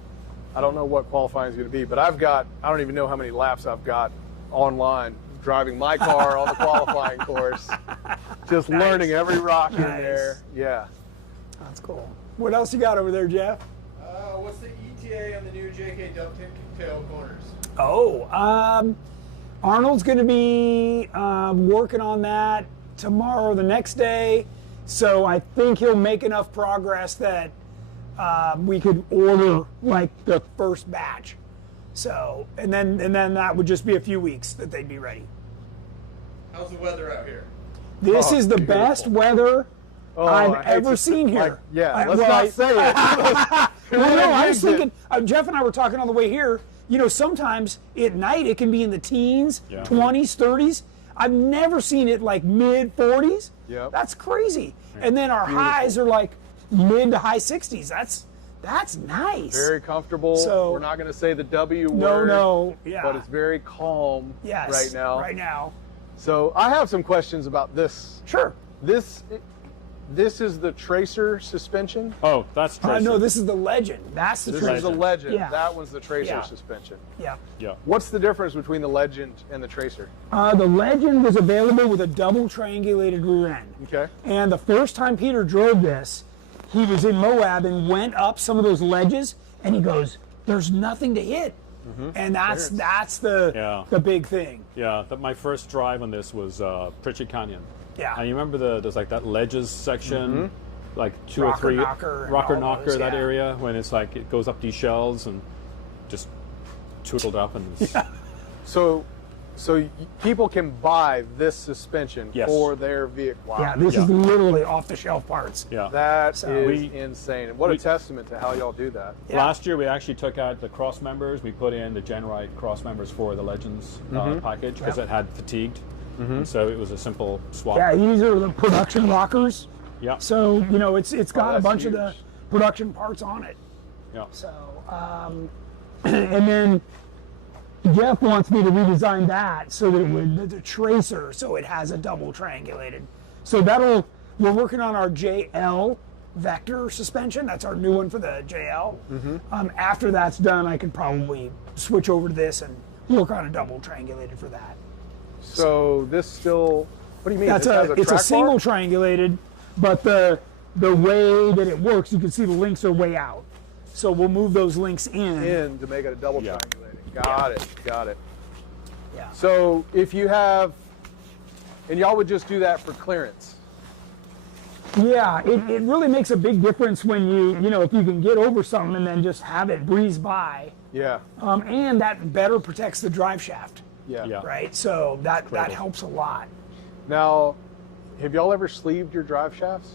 I don't know what qualifying is going to be, but I don't even know how many laps I've got online driving my car on the qualifying course. Just learning every rock in Nice. there. Yeah. That's cool. What else you got over there, Jeff? What's the ETA on the new JK dovetail corners? Oh, Arnold's going to be working on that tomorrow or the next day. So I think he'll make enough progress that we could order like the first batch. So and then that would just be a few weeks that they'd be ready. How's the weather out here? This Oh, is the beautiful. best weather Oh, I I've hate ever to- seen here. like, yeah, let's well, not say it. Well, no, I was Rigged it. thinking, Jeff and I were talking on the way here, you know, sometimes at night it can be in the teens, Yeah. 20s, 30s. I've never seen it like mid 40s. Yep. That's crazy. And then our highs are like mid to high 60s. That's nice. Very comfortable. So- We're not going to say the W no, word. no, yeah. But it's very calm yes, right now. Right now. So I have some questions about this. Sure. This is the Tracer suspension. Oh, that's Tracer. No, this is the Legend. That's the This Tracer. is the Legend. Yeah. That one's the Tracer Yeah. suspension. Yeah. Yeah. What's the difference between the Legend and the Tracer? The Legend was available with a double triangulated rear end. Okay. And the first time Peter drove this, he was in Moab and went up some of those ledges, and he goes, "There's nothing to hit," and that's Yeah. the big thing. Yeah, my first drive on this was Pritchett Canyon. Yeah. And you remember there's like that ledges section, like two Rocker or three Knocker and rocker all knocker those, that yeah. area when it's like it goes up these shells and just tootled up and So people can buy this suspension Yes. for their vehicle. Wow. Yeah, this is literally off the shelf parts. yeah. That So- is We- insane. And what a we- testament to how y'all do that. Yeah. Last year we actually took out the cross members. We put in the GenRight cross members for the Legends package because it had fatigued. And so it was a simple swap. Yeah, these are the production rockers. Yeah. So you know it's got a that's bunch of the huge. production parts on it. Yeah. So and then Jeff wants me to redesign that so that it would the Tracer, so it has a double triangulated. So we're working on our JL Vector suspension. That's our new one for the JL. After that's done, I could probably switch over to this and work on a double triangulated for that. So this still, what do you mean? That's This has it's a track single bar? triangulated, but the way that it works, you can see the links are way out. So we'll move those links in to make it a double Yeah. triangulated. Got it. Yeah. So if you have, and y'all would just do that for clearance. Yeah, it really makes a big difference when you know, if you can get over something and then just have it breeze by. Yeah. And that better protects the drive shaft, Yeah. Yeah. right? So that critical. helps a lot. Now, have y'all ever sleeved your drive shafts?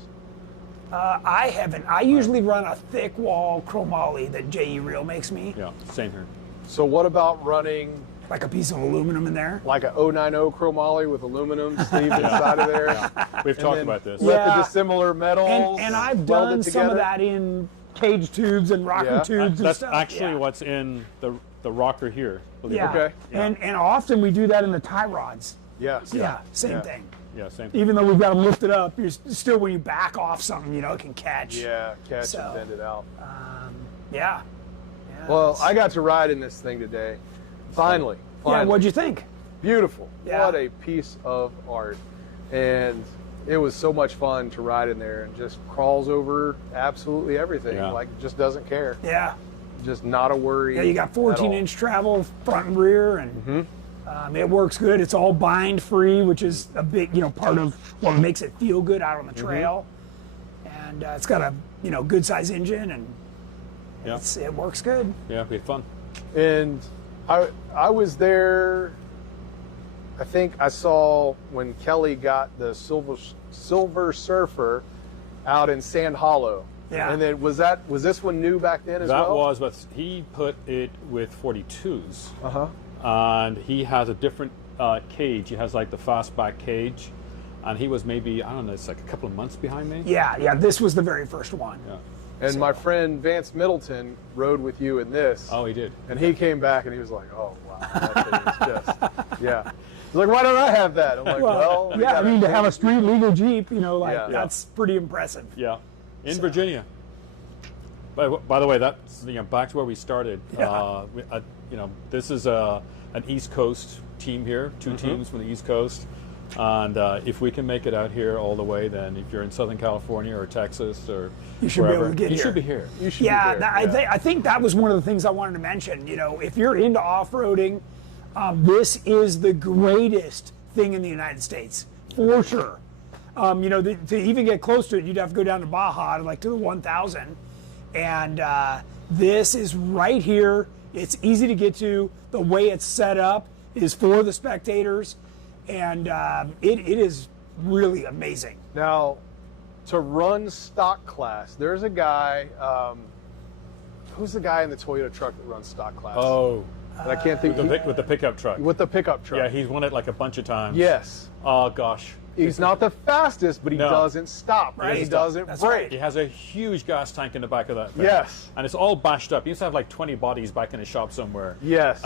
I haven't. I usually run a thick wall chromoly that JE Reel makes me, Yeah. Same here. So what about running like a piece of aluminum in there. like a 090 chromoly with aluminum sleeved inside of there? We've And talked then about this. Let Yeah. the dissimilar metals And I've weld done it some of together? that in cage tubes and rocker Yeah, tubes and That's stuff. actually yeah. what's in the rocker here. believe it Yeah. or not. Okay. And often we do that in the tie rods. Yeah. Yeah, same Yeah. thing. Yeah, same thing. Even though we've got them lifted up, you're still when you back off something, it can catch. Yeah, catch So, and bend it out. Yeah. Well, I got to ride in this thing today. Finally. Yeah, what'd you think? Beautiful. Yeah. What a piece of art. And it was so much fun to ride in there and just crawls over absolutely everything. Yeah. Like, just doesn't care. Yeah. Just not a worry. Yeah, you got at all. 14-inch travel front and rear, and it works good. It's all bind free, which is a big, part of what makes it feel good out on the trail. And it's got a, good size engine, and Yeah. it works good. Yeah, we had fun. And I was there. I think I saw when Kelly got the Silver Surfer out in Sand Hollow. Yeah. And then was this one new back then as That well? was, but he put it with 42s. Uh-huh. And he has a different cage. He has like the fastback cage. And he was maybe, I don't know, it's like a couple of months behind me. Yeah, this was the very first one. Yeah. And my friend Vance Middleton rode with you in this. Oh, he did. And he came back and he was like, "Oh wow, that thing is just yeah." He's like, "Why don't I have that?" I'm like, "Well, we yeah, got to have a street legal Jeep, Yeah. that's pretty impressive. Yeah, in Virginia. By the way, that's back to where we started. Yeah. This is an East Coast team here, 2 teams from the East Coast, and if we can make it out here all the way, then if you're in Southern California or Texas or You should wherever, be able to get you here. should be here. You should Yeah, be there. I think that was one of the things I wanted to mention. If you're into off-roading, this is the greatest thing in the United States, for sure. To even get close to it, you'd have to go down to Baja, to the 1000. And this is right here. It's easy to get to. The way it's set up is for the spectators. And it is really amazing. Now, to run stock class, there's a guy. Who's the guy in the Toyota truck that runs stock class? Oh, I can't think with the pickup truck. with the pickup truck. Yeah, he's won it like a bunch of times. Yes. Oh gosh. He's not the fastest, but he No. doesn't stop. Right. And he doesn't That's break. right. He has a huge gas tank in the back of that thing. Yes. And it's all bashed up. He used to have like 20 bodies back in his shop somewhere. Yes.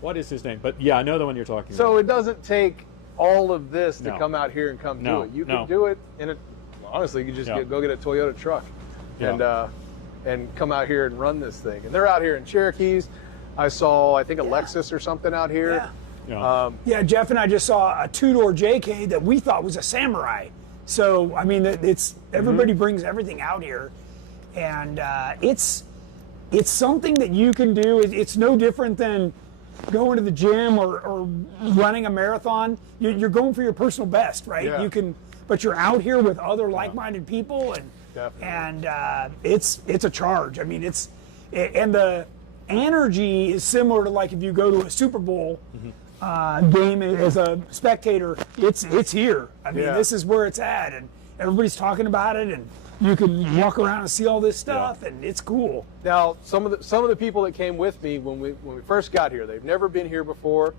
What is his name? But yeah, I know the one you're talking So about. it doesn't take all of this to No. come out here and come No, do it. You no. can do it in a. Honestly, you can just Yeah. go get a Toyota truck, Yeah. and come out here and run this thing. And they're out here in Cherokees. I think a Lexus or something out here. Yeah. Yeah. Yeah, Jeff and I just saw a 2-door JK that we thought was a Samurai. So, it's everybody brings everything out here. And it's something that you can do. It's no different than going to the gym or running a marathon. You're going for your personal best, right? Yeah. But you're out here with other like-minded people, and Definitely. it's a charge. And the energy is similar to like if you go to a Super Bowl game as a spectator. It's here. Yeah. This is where it's at, and everybody's talking about it, and you can walk around and see all this stuff, and it's cool. Now, some of the people that came with me when we first got here, they've never been here before,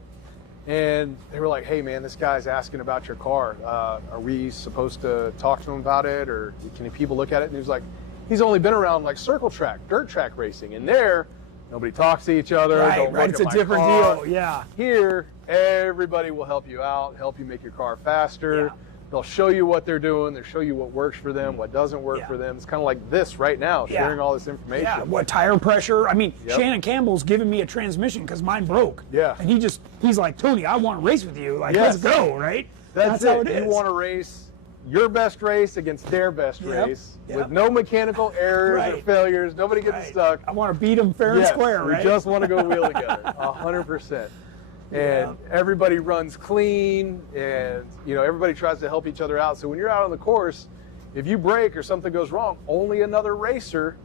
and they were like, "Hey, man, this guy's asking about your car. Are we supposed to talk to him about it, or can people look at it?" And he was like, "He's only been around like circle track, dirt track racing, and there, nobody talks to each other. Don't look It's at a my different car. deal. Yeah. Here, everybody will help you out, help you make your car faster. Yeah. They'll show you what they're doing. They'll show you what works for them, what doesn't work Yeah. for them. It's kind of like this right now, Yeah. sharing all this information. Yeah, what tire pressure? Yep. Shannon Campbell's giving me a transmission because mine broke. Yeah. And he's like, "Tony, I want to race with you. Yes. Let's go, right?" That's how it. it is. You want to race your best race against their best Yep. race Yep. with no mechanical errors or Right. failures. Nobody getting Right. stuck. I want to beat them fair and Yes, square, right? We just want to go wheel together, 100%. And everybody runs clean, and everybody tries to help each other out. So when you're out on the course, if you break or something goes wrong, only another racer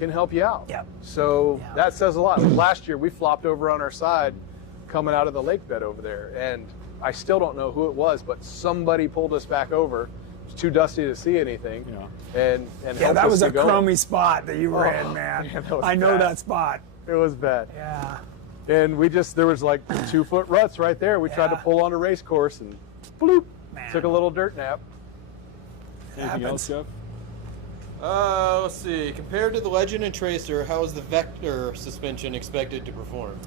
can help you out. Yep. So Yeah. that says a lot. Like last year, we flopped over on our side coming out of the lake bed over there, and I still don't know who it was, but somebody pulled us back over. It was too dusty to see anything. Yeah. And Yeah, helped that us was to a go. crummy spot that you were Oh, in, man. man, that was I know bad. that spot. It was bad. Yeah. And there was like 2-foot ruts right there. We tried to Yeah. pull on a race course and bloop, Man. took a little dirt nap. Anything else, Jeff? Let's see. Compared to the Legend and Tracer, how is the Vector suspension expected to perform?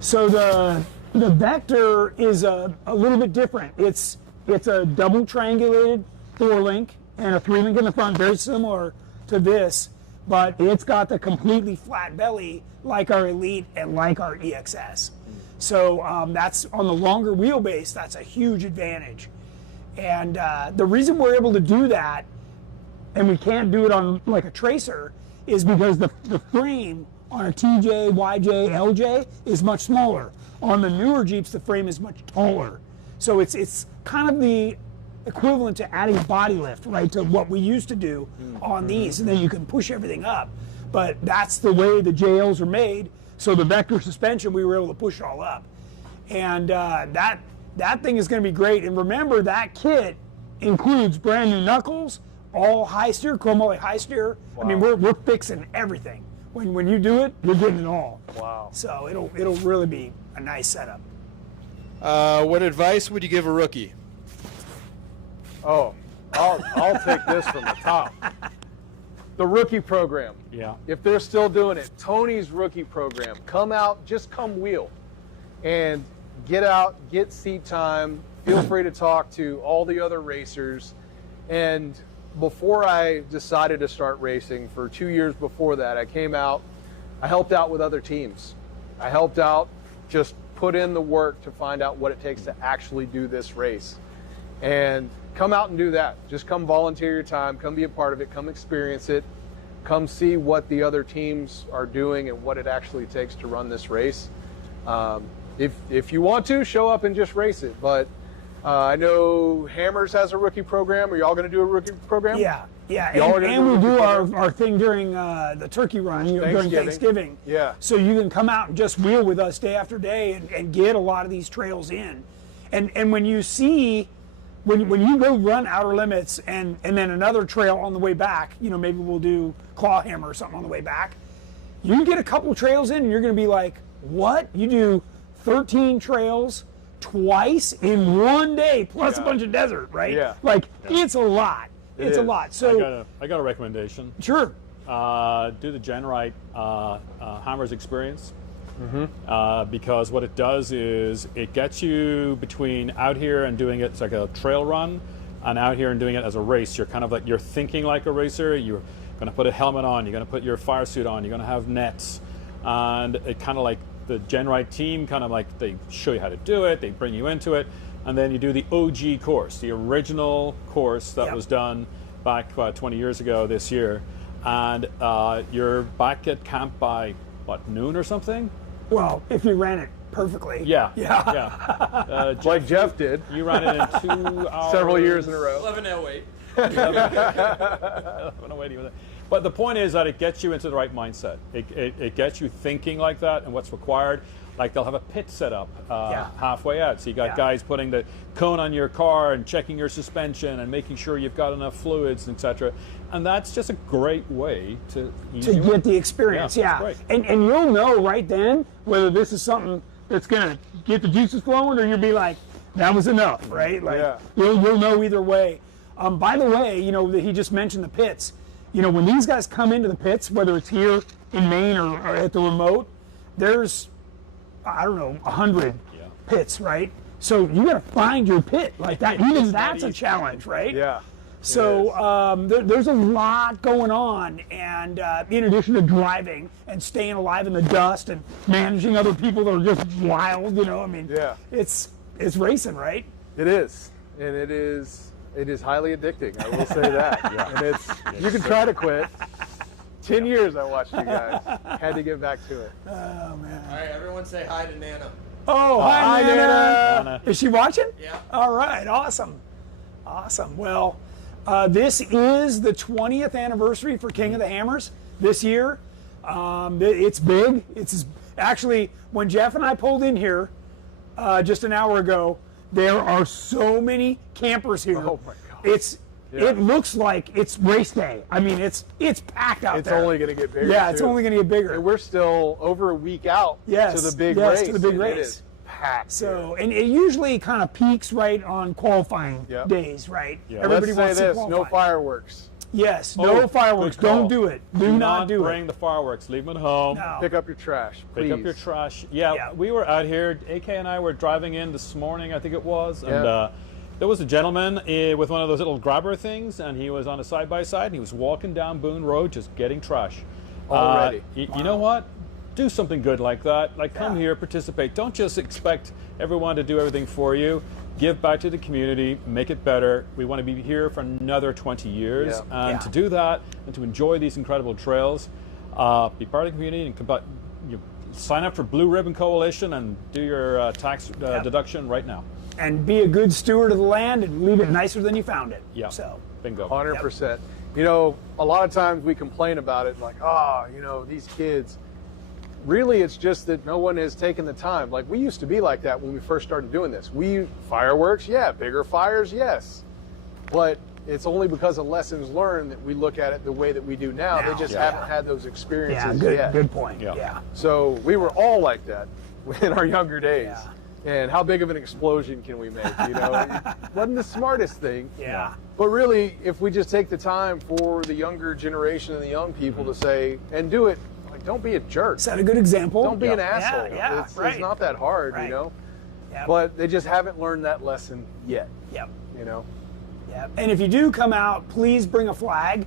So the Vector is a little bit different. It's a double triangulated 4-link and a 3-link in the front, very similar to this, but it's got the completely flat belly like our Elite and like our EXS. So that's on the longer wheelbase, that's a huge advantage. And the reason we're able to do that, and we can't do it on like a Tracer, is because the frame on a TJ, YJ, LJ is much smaller. On the newer Jeeps, the frame is much taller. So it's kind of the equivalent to adding body lift, right, to what we used to do on these, and then you can push everything up. But that's the way the JLs are made. So the Vector suspension, we were able to push it all up. And that thing is going to be great. And remember, that kit includes brand new knuckles, all high steer, chromoly high steer. Wow. I mean, we're fixing everything. When you do it, you're getting it all. Wow. So it'll really be a nice setup. What advice would you give a rookie? Oh, I'll take this from the top. The rookie program. Yeah. If they're still doing it, Tony's rookie program. Come out, just come wheel, and get out, get seat time. Feel free to talk to all the other racers. And before I decided to start racing, for 2 years before that, I came out. I helped out with other teams. I helped out, just put in the work to find out what it takes to actually do this race. And come out and do that. Just come volunteer your time, come be a part of it, come experience it, come see what the other teams are doing and what it actually takes to run this race. If you want to, show up and just race it. But I know Hammers has a rookie program. Are y'all going to do a rookie program? Yeah. Y'all And we do our thing during the turkey run, during Thanksgiving. Yeah. So you can come out and just wheel with us day after day and get a lot of these trails in. And when you see, when you go run outer limits and then another trail on the way back, maybe we'll do Clawhammer or something on the way back, you can get a couple trails in and you're going to be like, what? You do 13 trails twice in one day, plus a bunch of desert, right? Yeah. It's a lot. It's a lot. So I got a recommendation. Sure. Do the GenRight Hammers experience. Because what it does is it gets you between out here and doing it's like a trail run, and out here and doing it as a race. You're kind of like, you're thinking like a racer. You're going to put a helmet on. You're going to put your fire suit on. You're going to have nets, and it kind of like the GenRight team kind of like they show you how to do it. They bring you into it, and then you do the OG course, the original course that was done back 20 years ago this year, and you're back at camp by noon or something. Well, if you ran it perfectly. Yeah. Like Jeff did. You ran it in 2 hours. Several years in a row. 11:08. But the point is that it gets you into the right mindset. It gets you thinking like that and what's required. Like they'll have a pit set up halfway out. So you got guys putting the cone on your car and checking your suspension and making sure you've got enough fluids, etc. And that's just a great way to get the experience. Yeah. And you'll know right then whether this is something that's gonna get the juices flowing or you'll be like, that was enough, right? You'll know either way. By the way, he just mentioned the pits. When these guys come into the pits, whether it's here in Maine or at the remote, there's 100 pits, right? So you got to find your pit like that. Even that's a challenge, right? Yeah. So there's a lot going on, and in addition to driving and staying alive in the dust and managing other people that are just wild, it's racing, right? It is, and it is highly addicting. I will say that. And you can try to quit. 10 years I watched you guys. Had to get back to it. Oh, man. All right, everyone say hi to Nana. Oh, hi, Nana. Nana. Is she watching? Yeah. All right, awesome. Well, this is the 20th anniversary for King of the Hammers this year. It's big. Actually, when Jeff and I pulled in here just an hour ago, there are so many campers here. Oh, my God. It looks like it's race day. I mean, it's packed out there. It's only going to get bigger. Yeah, it's only going to get bigger. And we're still over a week out to the big race. Yes, to the big race. It is packed. So, and it usually kind of peaks right on qualifying days, right? Yeah. Everybody Let's wants say to this: qualify. no fireworks. Yes, no fireworks. good call. Don't do it. Do not do bring it. the fireworks. Leave them at home. No. Pick up your trash, please. Pick up your trash. Yeah, Yeah. we were out here. AK and I were driving in this morning, I think it was, and Yeah. there was a gentleman with one of those little grabber things, and he was on a side-by-side, and he was walking down Boone Road just getting trash. Already. You know what? Do something good like that. Like, come Yeah. here, participate. Don't just expect everyone to do everything for you. Give back to the community, make it better. We want to be here for another 20 years. Yeah. And Yeah. to do that and to enjoy these incredible trails, be part of the community and you sign up for Blue Ribbon Coalition and do your tax deduction right now. And be a good steward of the land and leave it nicer than you found it. Yeah. So, Bingo. 100%. You know, a lot of times we complain about it, like, you know, these kids. Really, it's just that no one has taken the time. Like, we used to be like that when we first started doing this. Fireworks, yeah. Bigger fires, yes. But it's only because of lessons learned that we look at it the way that we do now. They just haven't had those experiences yeah, yet. good point. Yeah. Yeah. So we were all like that in our younger days. Yeah. And how big of an explosion can we make? You know, it wasn't the smartest thing. Yeah. But really, if we just take the time for the younger generation and the young people to say, and do it, like, don't be a jerk. Set a good example. Don't be an asshole. Yeah, It's right. not that hard, Right. you know? Yep. But they just haven't learned that lesson yet, Yep. you know? Yep. And if you do come out, please bring a flag.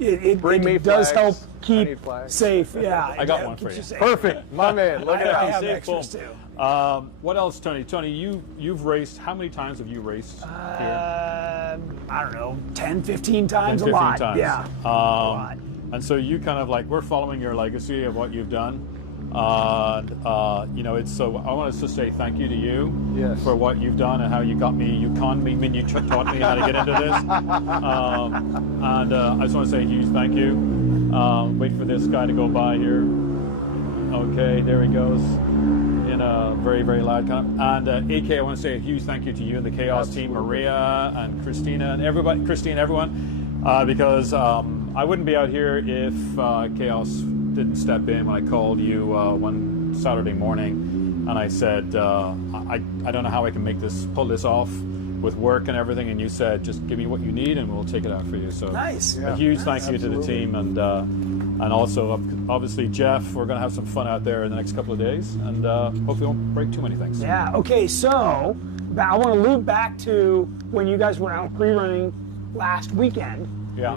It Bring me does flags. help I keep need flags. safe. Yeah. I got it one for keeps you. safe. Perfect. My man, look I at that. have Safe, extras boom. too. What else, Tony? Tony, you've raced. How many times have you raced here? I don't know, 10, 15 times, 10, a 15 lot. times. Yeah. a lot. And so you kind of like, we're following your legacy of what you've done. And you know, it's so I want us to say thank you to you Yes. for what you've done and how you got me, you conned me, and you taught me how to get into this. And I just want to say a huge thank you. Wait for this guy to go by here. Okay, there he goes in a very, very loud kind of. And AK, I want to say a huge thank you to you and the Chaos team, Maria and Christina and everybody, Christine, everyone, because I wouldn't be out here if Chaos didn't step in when I called you one Saturday morning, and I said, I don't know how I can pull this off with work and everything, and you said, just give me what you need and we'll take it out for you. So Nice. a huge thank you to the team, and also obviously Jeff. We're going to have some fun out there in the next couple of days, and hopefully we won't break too many things. Yeah. Okay. So I want to loop back to when you guys were out pre-running last weekend. Yeah.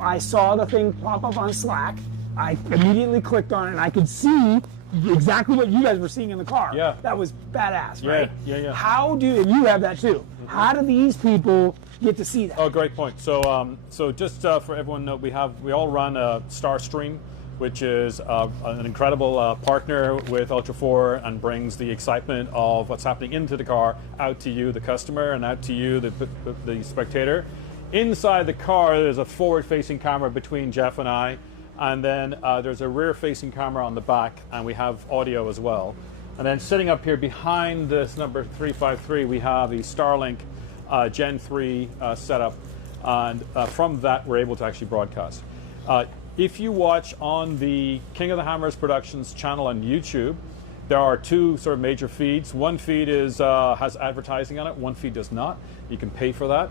I saw the thing pop up on Slack. I immediately clicked on it, and I could see exactly what you guys were seeing in the car. Yeah. That was badass, Yeah, right? yeah. How do you have that too? How do these people get to see that? Oh, great point. So, just for everyone to know, we all run Starstream, which is an incredible partner with Ultra 4 and brings the excitement of what's happening into the car out to you, the customer, and out to you, the spectator. Inside the car, there's a forward-facing camera between Jeff and I, and then there's a rear-facing camera on the back, and we have audio as well. And then sitting up here behind this number 353, we have the Starlink Gen 3 setup, and from that we're able to actually broadcast. If you watch on the King of the Hammers Productions channel on YouTube, there are two sort of major feeds. One feed has advertising on it, one feed does not. You can pay for that.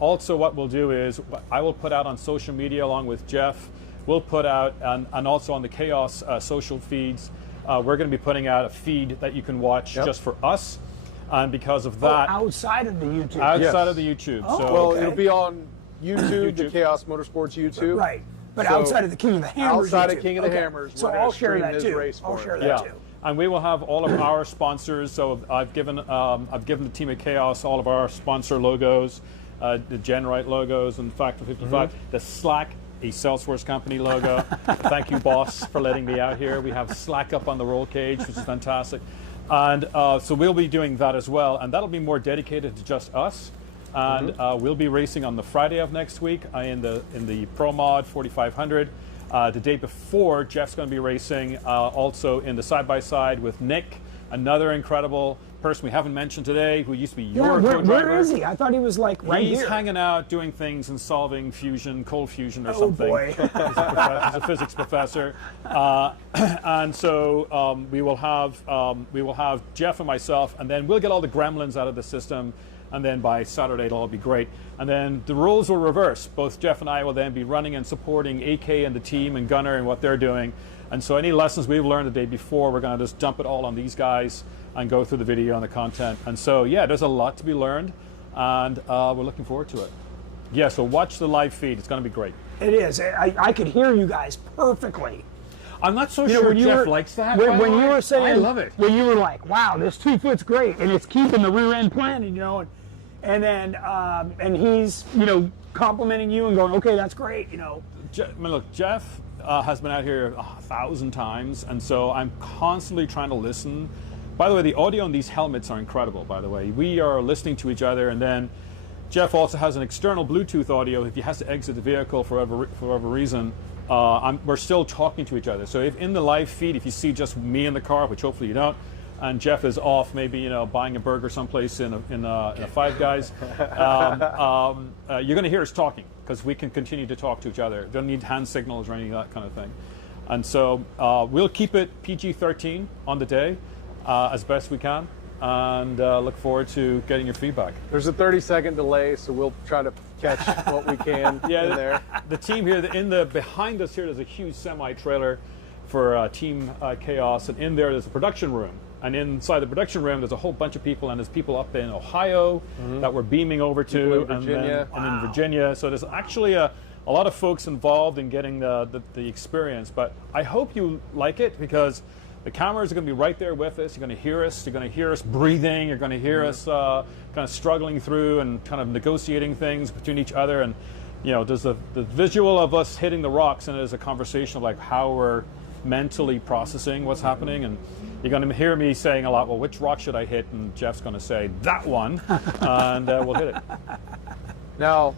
Also what we'll do is I will put out on social media along with Jeff, we'll put out, and also on the Chaos social feeds, we're going to be putting out a feed that you can watch just for us. And because of that, outside of the YouTube. outside of the YouTube. Oh, So Well, okay. it'll be on YouTube, the YouTube. Chaos Motorsports YouTube. Right. But So, outside of the King of the Hammers. outside of YouTube. King of the Okay. Hammers, So we're gonna I'll share stream that this too. race I'll for share him. that yeah, too. and we will have all of our sponsors. So I've given the team of Chaos all of our sponsor logos, the GenRight logos, and Factor 55, the Slack, a Salesforce company logo. Thank you, boss, for letting me out here. We have Slack up on the roll cage, which is fantastic, and so we'll be doing that as well, and that'll be more dedicated to just us. And we'll be racing on the Friday of next week in the Pro Mod 4500. The day before, Jeff's going to be racing also in the side-by-side with Nick, another incredible person we haven't mentioned today, who used to be your co-driver. Where is he? I thought he was like right He's here. hanging out doing things and solving fusion, cold fusion or Oh, something. boy. He's a physics professor. And so we will have Jeff and myself, and then we'll get all the gremlins out of the system, and then by Saturday it'll all be great. And then the roles will reverse. Both Jeff and I will then be running and supporting AK and the team and Gunner and what they're doing. And so any lessons we've learned the day before, we're going to just dump it all on these guys and go through the video and the content. And so, yeah, there's a lot to be learned, and we're looking forward to it. Yeah, so watch the live feed. It's going to be great. It is. I could hear you guys perfectly. I'm not so You know, sure when you Jeff were- likes that. When, by the when you way. were saying, I love it. When you were like, "Wow, this 2 foot's great," and it's keeping the rear end planted, and then and he's complimenting you and going, "Okay, that's great," Look, Jeff has been out here 1,000 times, and so I'm constantly trying to listen. By the way, the audio on these helmets are incredible, by the way. We are listening to each other, and then Jeff also has an external Bluetooth audio. If he has to exit the vehicle for whatever reason, we're still talking to each other. So if in the live feed, if you see just me in the car, which hopefully you don't, and Jeff is off, maybe buying a burger someplace in a Five Guys, you're going to hear us talking because we can continue to talk to each other. Don't need hand signals or any of that kind of thing. And so we'll keep it PG-13 on the day as best we can, and look forward to getting your feedback. There's a 30-second delay, so we'll try to catch what we can in there. The team here, behind us here, there's a huge semi-trailer for Team Chaos, and in there there's a production room. And inside the production room, there's a whole bunch of people, and there's people up in Ohio that we're beaming over to, in Virginia. and in Virginia. So there's actually a lot of folks involved in getting the experience. But I hope you like it, because the cameras are going to be right there with us. You're going to hear us. You're going to hear us breathing. You're going to hear us kind of struggling through and kind of negotiating things between each other. And there's the visual of us hitting the rocks, and there's a conversation of like how we're mentally processing what's happening. And you're going to hear me saying a lot, well, which rock should I hit? And Jeff's going to say, that one, and we'll hit it. Now,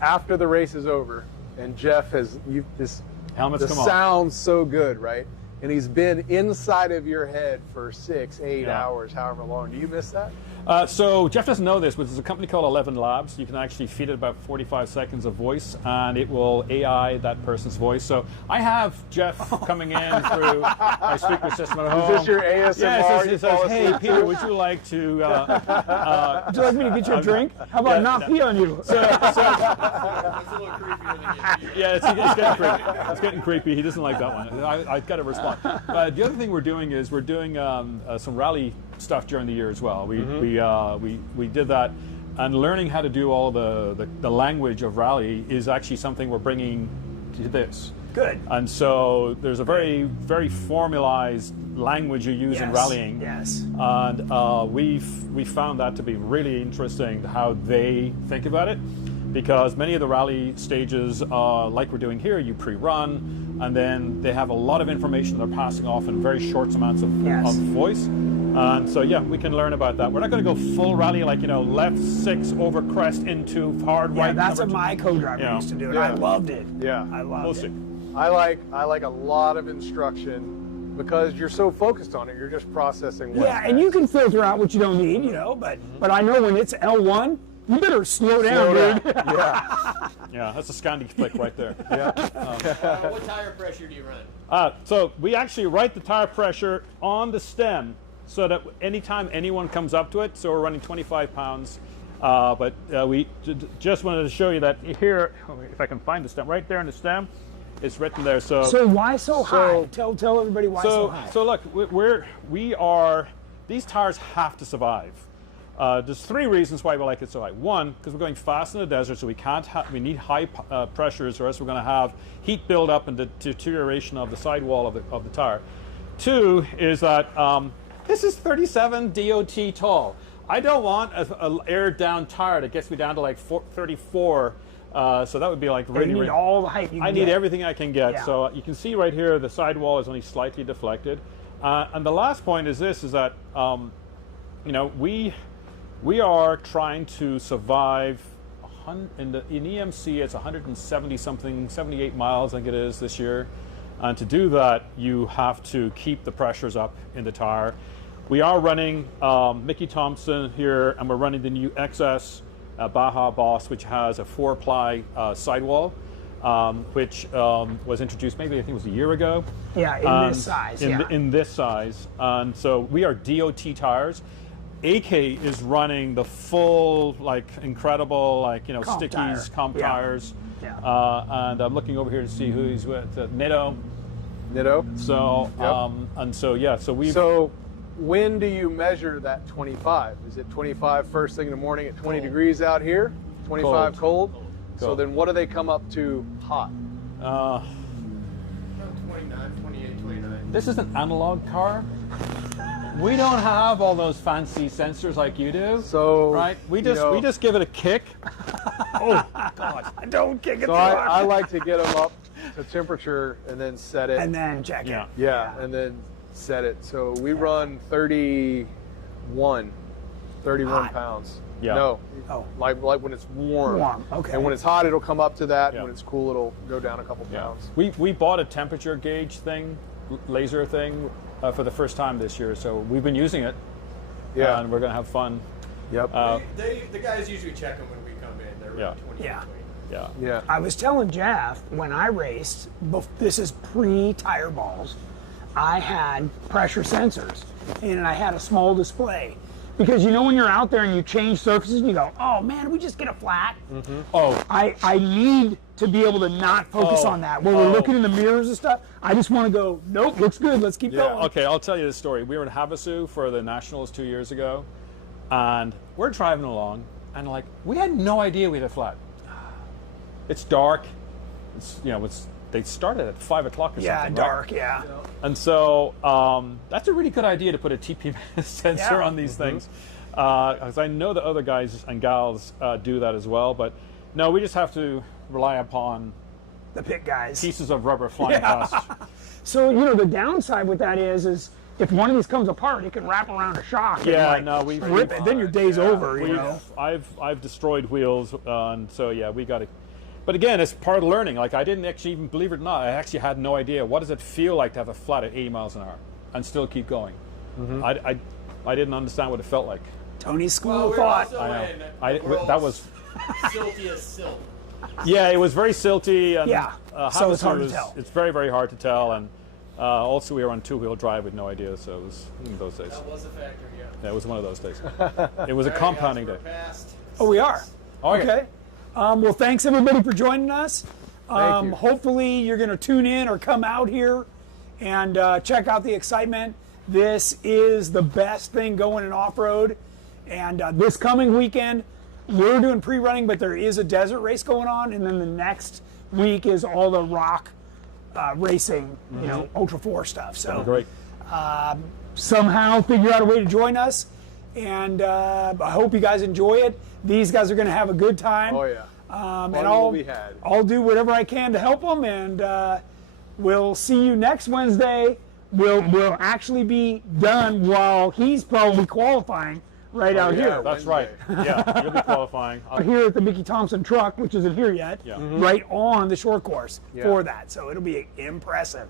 after the race is over, and Jeff Helmets come on. sounds so good, right? And he's been inside of your head for 6, 8 hours, however long. Do you miss that? So Jeff doesn't know this, but there's a company called 11 Labs. You can actually feed it about 45 seconds of voice, and it will AI that person's voice. So I have Jeff coming in through my speaker system at home. Is this your ASMR? Yes, you it fall says, hey, asleep Peter, to? would you like to... Would you like me to get you a drink? How about not pee on you? That's a little creepier than you. Yeah, it's getting creepy. It's getting creepy. He doesn't like that one. I've got to respond. The other thing we're doing is we're doing some rally stuff during the year as well. We did that, and learning how to do all the language of rally is actually something we're bringing to this. Good. And so there's a very, very formalized language you use in rallying. Yes. And we found that to be really interesting, how they think about it, because many of the rally stages, like we're doing here, you pre-run, and then they have a lot of information they're passing off in very short amounts of voice. And so, yeah, we can learn about that. We're not going to go full rally, like, left 6 over crest into hard right. Yeah, that's what my co-driver used to do, and I loved it. Yeah. I loved it. I like a lot of instruction because you're so focused on it. You're just processing what's Yeah, and you can filter out what you don't need, but I know when it's L1, you better slow down, dude. Yeah, that's a Scandi flick right there. What tire pressure do you run? So we actually write the tire pressure on the stem so that anytime anyone comes up to it, so we're running 25 pounds. But we just wanted to show you that here, if I can find the stem, right there in the stem, it's written there. So why so high? Tell everybody why so high. So look, these tires have to survive. There's 3 reasons why we like it so high. 1, because we're going fast in the desert, so we need high pressures, or else we're going to have heat buildup and the deterioration of the sidewall of the tire. 2 is that this is 37 DOT tall. I don't want an aired down tire that gets me down to like 34. So that would be like really. You need all the height you can I need everything I can get. Yeah. So you can see right here the sidewall is only slightly deflected. And the last point is this: is that we are trying to survive. In EMC, it's 170 something, 78 miles, I think it is this year. And to do that, you have to keep the pressures up in the tire. We are running Mickey Thompson here, and we're running the new XS Baja Boss, which has a 4-ply sidewall, which was introduced maybe I think it was a year ago. Yeah, in this size. In this size. And so we are DOT tires. AK is running the full, like, incredible, like, you know, Comp stickies, tire. comp Yeah. tires. Yeah. And I'm looking over here to see who he's with. Nitto. Nitto. So, Yep. and so, yeah, so we've. So when do you measure that 25? Is it 25 first thing in the morning at 20 degrees out here? 25 cold? So Cold. then what do they come up to hot? Around 29, 28, 29. This is an analog car. We don't have all those fancy sensors like you do. So Right? We you just know, we just give it a kick. Oh God. Don't kick it So too I hard. like to get them up to temperature and then set it. And then check Yeah. it. yeah, and then set it. So we run 31 Hot. pounds. Yeah. No. Oh. Like when it's warm. Warm, okay. And when it's hot, it'll come up to that. Yeah. And when it's cool, it'll go down a couple pounds. We bought a temperature gauge thing, laser thing, for the first time this year. So we've been using it. Yeah. And we're gonna have fun. Yep. The guys usually check them when we come in. They're Yeah. around 20. Yeah. Yeah. yeah. I was telling Jeff when I raced, this is pre-tire balls, I had pressure sensors and I had a small display. Because you know when you're out there and you change surfaces and you go, oh man, did we just get a flat? Oh, I need to be able to not focus on that. When we're looking in the mirrors and stuff, I just want to go, nope, looks good, let's keep going. okay. I'll tell you the story. We were in Havasu for the Nationals 2 years ago, and we're driving along, and like we had no idea we had a flat. It's dark. It's they started at 5 o'clock or Yeah, something. dark, yeah. And so that's a really good idea to put a TPMS sensor Yeah. on these things, because I know that other guys and gals do that as well. But no, we just have to rely upon The pit guys. pieces of rubber flying past. So, the downside with that is if one of these comes apart, it can wrap around a shock Yeah, and no, we rip it. Then your day's over, you know. I've destroyed wheels, and so yeah, we got to. But again, it's part of learning. Like I didn't actually even believe it or not, I actually had no idea what does it feel like to have a flat at 80 miles an hour and still keep going. I didn't understand what it felt like. Tony's school Well, of we're thought. also I know. in the That world's was silty as silk. yeah, it was very silty and Yeah, so it's Havasu hard to tell. It's very very hard to tell, and also we were on two-wheel drive with no idea, so it was one of those days. That was a factor, yeah. Yeah, it was one of those days. It was a All right, compounding guys, day. we're past. Oh, we are? Okay. Okay. Well, thanks everybody for joining us. Thank you. Hopefully you're going to tune in or come out here and check out the excitement. This is the best thing going in off-road. And this coming weekend, we're doing pre-running, but there is a desert race going on. And then the next week is all the rock racing, Ultra 4 stuff. So Great. somehow figure out a way to join us. And I hope you guys enjoy it. These guys are going to have a good time. Oh yeah. And Fun I'll will be had. I'll do whatever I can to help them, and we'll see you next Wednesday. We'll actually be done while he's probably qualifying right out yeah. here. That's right. Yeah, you'll be qualifying. Here at the Mickey Thompson truck, which isn't here yet, Yeah. right on the short course Yeah. for that. So it'll be impressive.